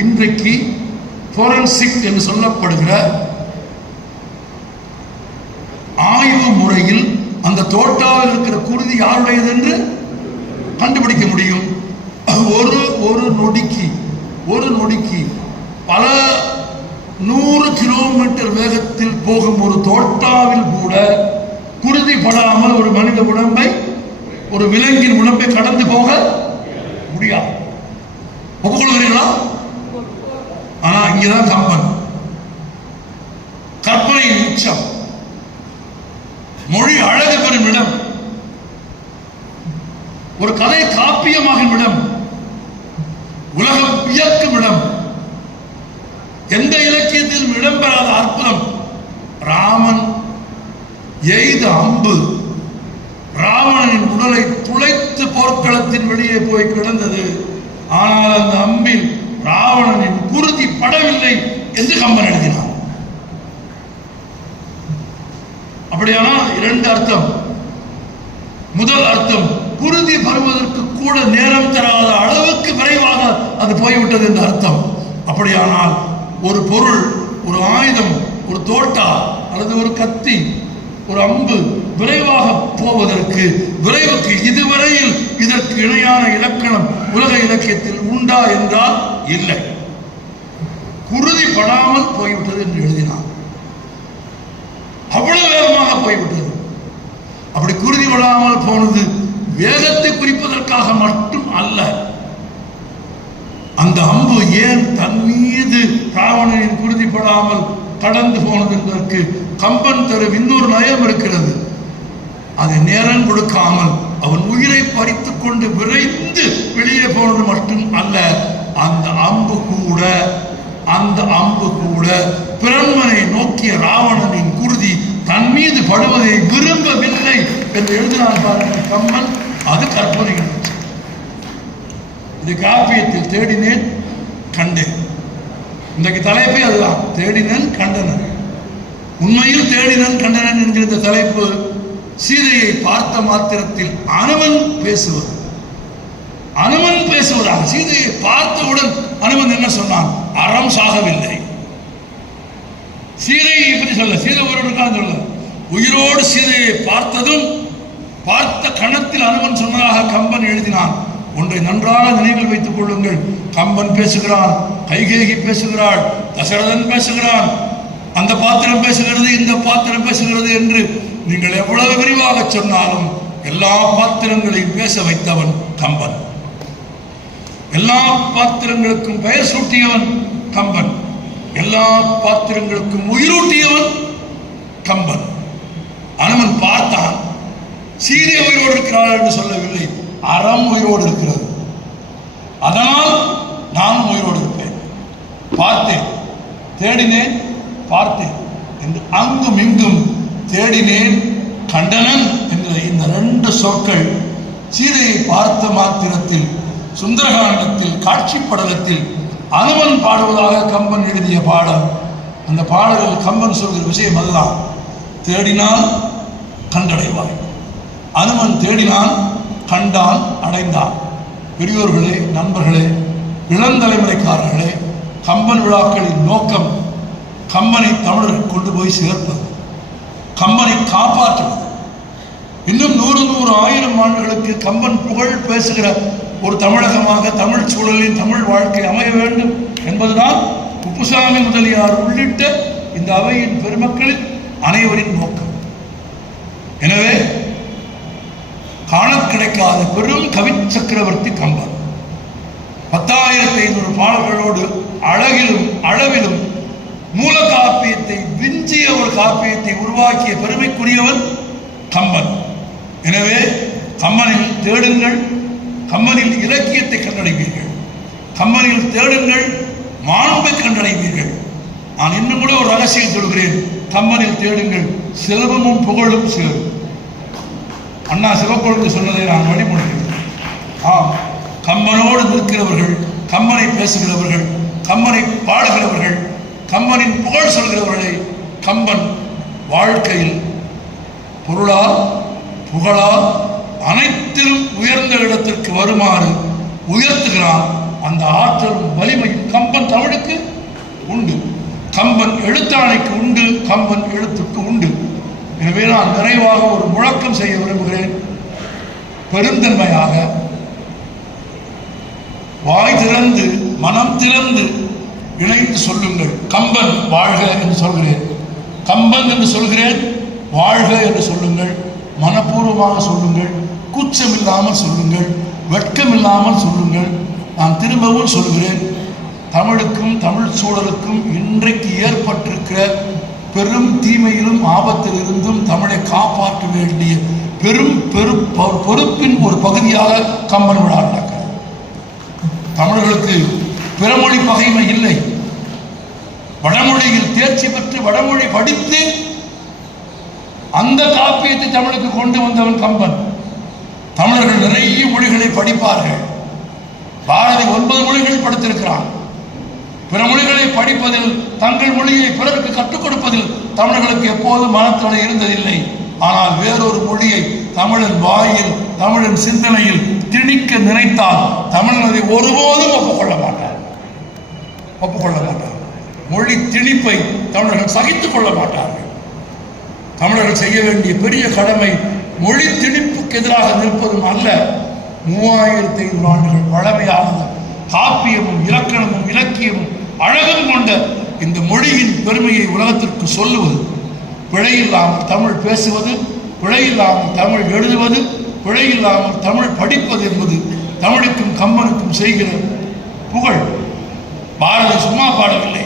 இன்றைக்கு போரன்சிக் என்று சொல்லப்படுகிற ஆய்வு முறையில் அந்த தோட்டாவில் இருக்கிற குருதி யாருடையது என்று கண்டுபிடிக்க முடியும். ஒரு நொடிக்கு பல 100 கிலோமீட்டர் வேகத்தில் போகும் ஒரு தோட்டாவில் கூட குருதி படாமல் ஒரு மனித உடம்பை, ஒரு விலங்கின் உடம்பை கடந்து போக முடியாது. ஒப்புக்கொள்கிறீர்களா? ஆனா இங்கதான் கம்பன் கற்பனையின் உச்சம், மொழி அழகு பெறும் இடம், ஒரு கதை காப்பியமாகும் இடம், உலகம் வியக்கும் இடம், எந்த இலக்கியத்திலும் இடம்பெறாத அற்புதம். ராமன் எய்த அம்பு ராவணனின் உடலை துளைத்து போர்க்களத்தின் வெளியே போய் கிடந்தது. ஆனால் அந்த அம்பில் ராவணனின் குருதி படவில்லை என்று கம்பன் எழுதினார். அப்படியானால் இரண்டு அர்த்தம். முதல் அர்த்தம், குருதி பருவதற்கு கூட நேரம் தராத அளவுக்கு விரைவாக அது போய்விட்டது என்ற அர்த்தம். அப்படியானால் ஒரு பொருள், ஒரு ஆயுதம், ஒரு தோட்டா அல்லது ஒரு கத்தி, ஒரு அம்பு விரைவாக போவதற்கு, விரைவுக்கு இதுவரையில் இதற்கு இணையான இலக்கணம் உலக இலக்கியத்தில் உண்டா என்றால் இல்லை. குருதி படாமல் போய்விட்டது என்று எழுதினார். அவ்வளவு வேகமாக போய்விட்டது. அப்படி குருதி படாமல் போனது வேகத்தை குறிப்பதற்காக மட்டும் அல்ல. அந்த அம்பு ஏன் தன் மீது ராவணனின் குருதி படாமல் கடந்து போனது என்பதற்கு கம்பன் தரும் இன்னொரு நயம் இருக்கிறது. அதை நேரம் கொடுக்காமல் அவன் உயிரை பறித்துக் கொண்டு விரைந்து வெளியே போனது மட்டும் அல்ல, அந்த அம்பு கூட பிரம்மனை நோக்கிய ராவணனின் குருதி தன் மீது படுவதை விரும்பவில்லை என்று எழுதினான் பாருங்கள் கம்பன். அது கற்பனை. இது காப்பியத்தில் தேடினேன் கண்டேன். இன்றைக்கு தலைப்பே அதுதான், தேடினேன் கண்டனன். உண்மையில் தேடினன் கண்டனன் என்கிற இந்த தலைப்பு சீதையை பார்த்த மாத்திரத்தில் அனுமன் பேசுவதாக. சீதையை பார்த்தவுடன் அனுமன் என்ன சொன்னான்? அறம் சாகவில்லை. சீதையை இப்படி சொல்ல, சீதை உயிரோடு சொல்ல, உயிரோடு சீதையை பார்த்ததும் பார்த்த கணத்தில் அனுமன் சொன்னதாக கம்பன் எழுதினான். ஒன்றை நன்றாக நினைவில் வைத்துக் கொள்ளுங்கள். கம்பன் பேசுகிறான், கைகேயி பேசுகிறாள், தசரதன் பேசுகிறான், அந்த பாத்திரம் பேசுகிறது, இந்த பாத்திரம் பேசுகிறது என்று நீங்கள் எவ்வளவு விரிவாக சொன்னாலும் எல்லா பாத்திரங்களையும் பேச வைத்தவன் கம்பன். எல்லா பாத்திரங்களுக்கும் பெயர் சூட்டியவன் கம்பன். எல்லா பாத்திரங்களுக்கும் உயிரூட்டியவன் கம்பன். அனுமன் பார்த்தான், சீதை உயிரோடு இருக்கிறாள் என்று சொல்லவில்லை, அறம் உயிரோடு இருக்கிறது, அதனால் நான் உயிரோடு இருப்பேன். பார்த்தேன், தேடினேன், பார்த்தேன் என்று அங்கும் இங்கும் தேடினேன் கண்டனன் என்கிற இந்த ரெண்டு சொற்கள் சீதையை பார்த்த மாத்திரத்தில் சுந்தரகாண்டத்தில் காட்சி படலத்தில் அனுமன் பாடுவதாக கம்பன் எழுதிய பாடல். அந்த பாடலில் கம்பன் சொல்கிற விஷயம் அதுதான். தேடினால் கண்டடைவாய். அனுமன் தேடினான், கண்டான், அடைந்தான். பெரியோர்களே, நண்பர்களே, இளந்தலைமுறைக்காரர்களே, கம்பன் விழாக்களின் நோக்கம் கம்பனை தமிழர் கொண்டு போய் சேர்ப்பது, கம்பனை காப்பாற்றுவது. இன்னும் 100 1000 ஆண்டுகளுக்கு கம்பன் புகழ் பேசுகிற ஒரு தமிழகமாக தமிழ் சூழலில் தமிழ் வாழ்க்கை அமைய வேண்டும் என்பதுதான் குப்புசாமி முதலியார் உள்ளிட்ட இந்த அவையின் பெருமக்களில் அனைவரின் நோக்கம். எனவே காண கிடைக்காத பெரும் கவி சக்கரவர்த்தி கம்பன் 10,500 பாடல்களோடு அழகிலும் அளவிலும் மூல காப்பியத்தை விஞ்சிய ஒரு காப்பியத்தை உருவாக்கிய பெருமைக்குரியவன் கம்பன். எனவே கம்பனில் தேடுங்கள், கம்பனில் இலக்கியத்தை கண்டடைவீர்கள், கம்பனில் தேடுங்கள், மாண்பை கண்டடைவீர்கள். நான் இன்னும் கூட ஒரு ரகசியம் சொல்கிறேன், கம்பனில் தேடுங்கள், செல்வமும் புகழும் சேரும். அண்ணா சிவக்கொழுந்து சொன்னதை நான் வழிமொழிகிறேன். ஆம், கம்பனோடு நிற்கிறவர்கள், கம்பனை பேசுகிறவர்கள், கம்பனை பாடுகிறவர்கள், கம்பனின் புகழ் சொல்கிறவர்களை கம்பன் வாழ்க்கையில் பொருளால் புகழால் அனைத்திலும் உயர்ந்த இடத்திற்கு வருமாறு உயர்த்துகிறான். அந்த ஆற்றலும் வலிமையும் கம்பன் தமிழுக்கு உண்டு, கம்பன் எழுத்தாணைக்கு உண்டு, கம்பன் எழுத்துக்கு உண்டு. எனவே நான் நிறைவாக ஒரு முழக்கம் செய்ய விரும்புகிறேன். பெருந்தன்மையாக வாய் திறந்து மனம் திறந்து இணைந்து சொல்லுங்கள், கம்பன் வாழ்க என்று சொல்கிறேன், கம்பன் என்று சொல்கிறேன், வாழ்க என்று சொல்லுங்கள். மனப்பூர்வமாக சொல்லுங்கள், கூச்சம் இல்லாமல் சொல்லுங்கள், வெட்கம் இல்லாமல் சொல்லுங்கள். நான் திரும்பவும் சொல்கிறேன், தமிழுக்கும் தமிழ் சூழலுக்கும் இன்றைக்கு ஏற்பட்டிருக்கிற பெரும் தீமையிலும் ஆபத்திலிருந்தும் தமிழை காப்பாற்ற வேண்டிய பெரும் பொறுப்பின் ஒரு பகுதியாக கம்பன் விழா நடக்கிறது. தமிழர்களுக்கு பிறமொழி பகைமை இல்லை. வடமொழியில் தேர்ச்சி பெற்று வடமொழி படித்து அந்த காப்பியத்தை தமிழுக்கு கொண்டு வந்தவன் கம்பன். தமிழர்கள் நிறைய மொழிகளை படிப்பார்கள். பாரதி 9 மொழிகள் படித்திருக்கிறான். பிற மொழிகளை படிப்பதில், தங்கள் மொழியை பிறருக்கு கற்றுக் கொடுப்பதில் தமிழர்களுக்கு எப்போதும் மனத்தடை இருந்ததில்லை. ஆனால் வேறொரு மொழியை தமிழன் வாயில், தமிழன் சிந்தனையில் திணிக்க நினைத்தால் தமிழன் அதை ஒருபோதும் ஒப்புக்கொள்ள மாட்டார். மொழி திணிப்பை தமிழர்கள் சகித்துக் கொள்ள மாட்டார்கள். தமிழர்கள் செய்ய வேண்டிய பெரிய கடமை மொழி திணிப்புக்கு எதிராக நிற்பதும் அல்ல, 3500 ஆண்டுகள் பழமையானது காப்பியமும் இலக்கணமும் இலக்கியமும் அழகும் கொண்ட இந்த மொழியின் பெருமையை உலகத்திற்கு சொல்லுவது, பிழையில்லாமல் தமிழ் பேசுவது, பிழையில்லாமல் தமிழ் எழுதுவது, பிழையில்லாமல் தமிழ் படிப்பது என்பது தமிழுக்கும் கம்பனுக்கும் செய்கிற புகழ். பாரதி சும்மா பாடவில்லை.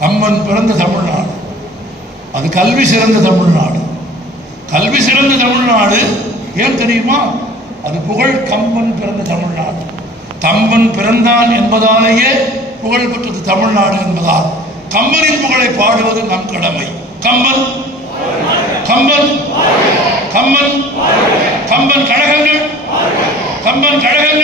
கம்பன் பிறந்த தமிழ்நாடு அது கல்வி சிறந்த தமிழ்நாடு. கல்வி சிறந்த தமிழ்நாடு ஏன் தெரியுமா? அது புகழ் கம்பன் பிறந்த தமிழ்நாடு. கம்பன் பிறந்தான் என்பதாலேயே புகழ் பெற்றது தமிழ்நாடு என்பதால் கம்பனின் புகழை பாடுவது நம் கடமை. கம்பன் கம்பன் கம்பன் கம்பன் கழகங்கள், கம்பன் கழகங்கள்.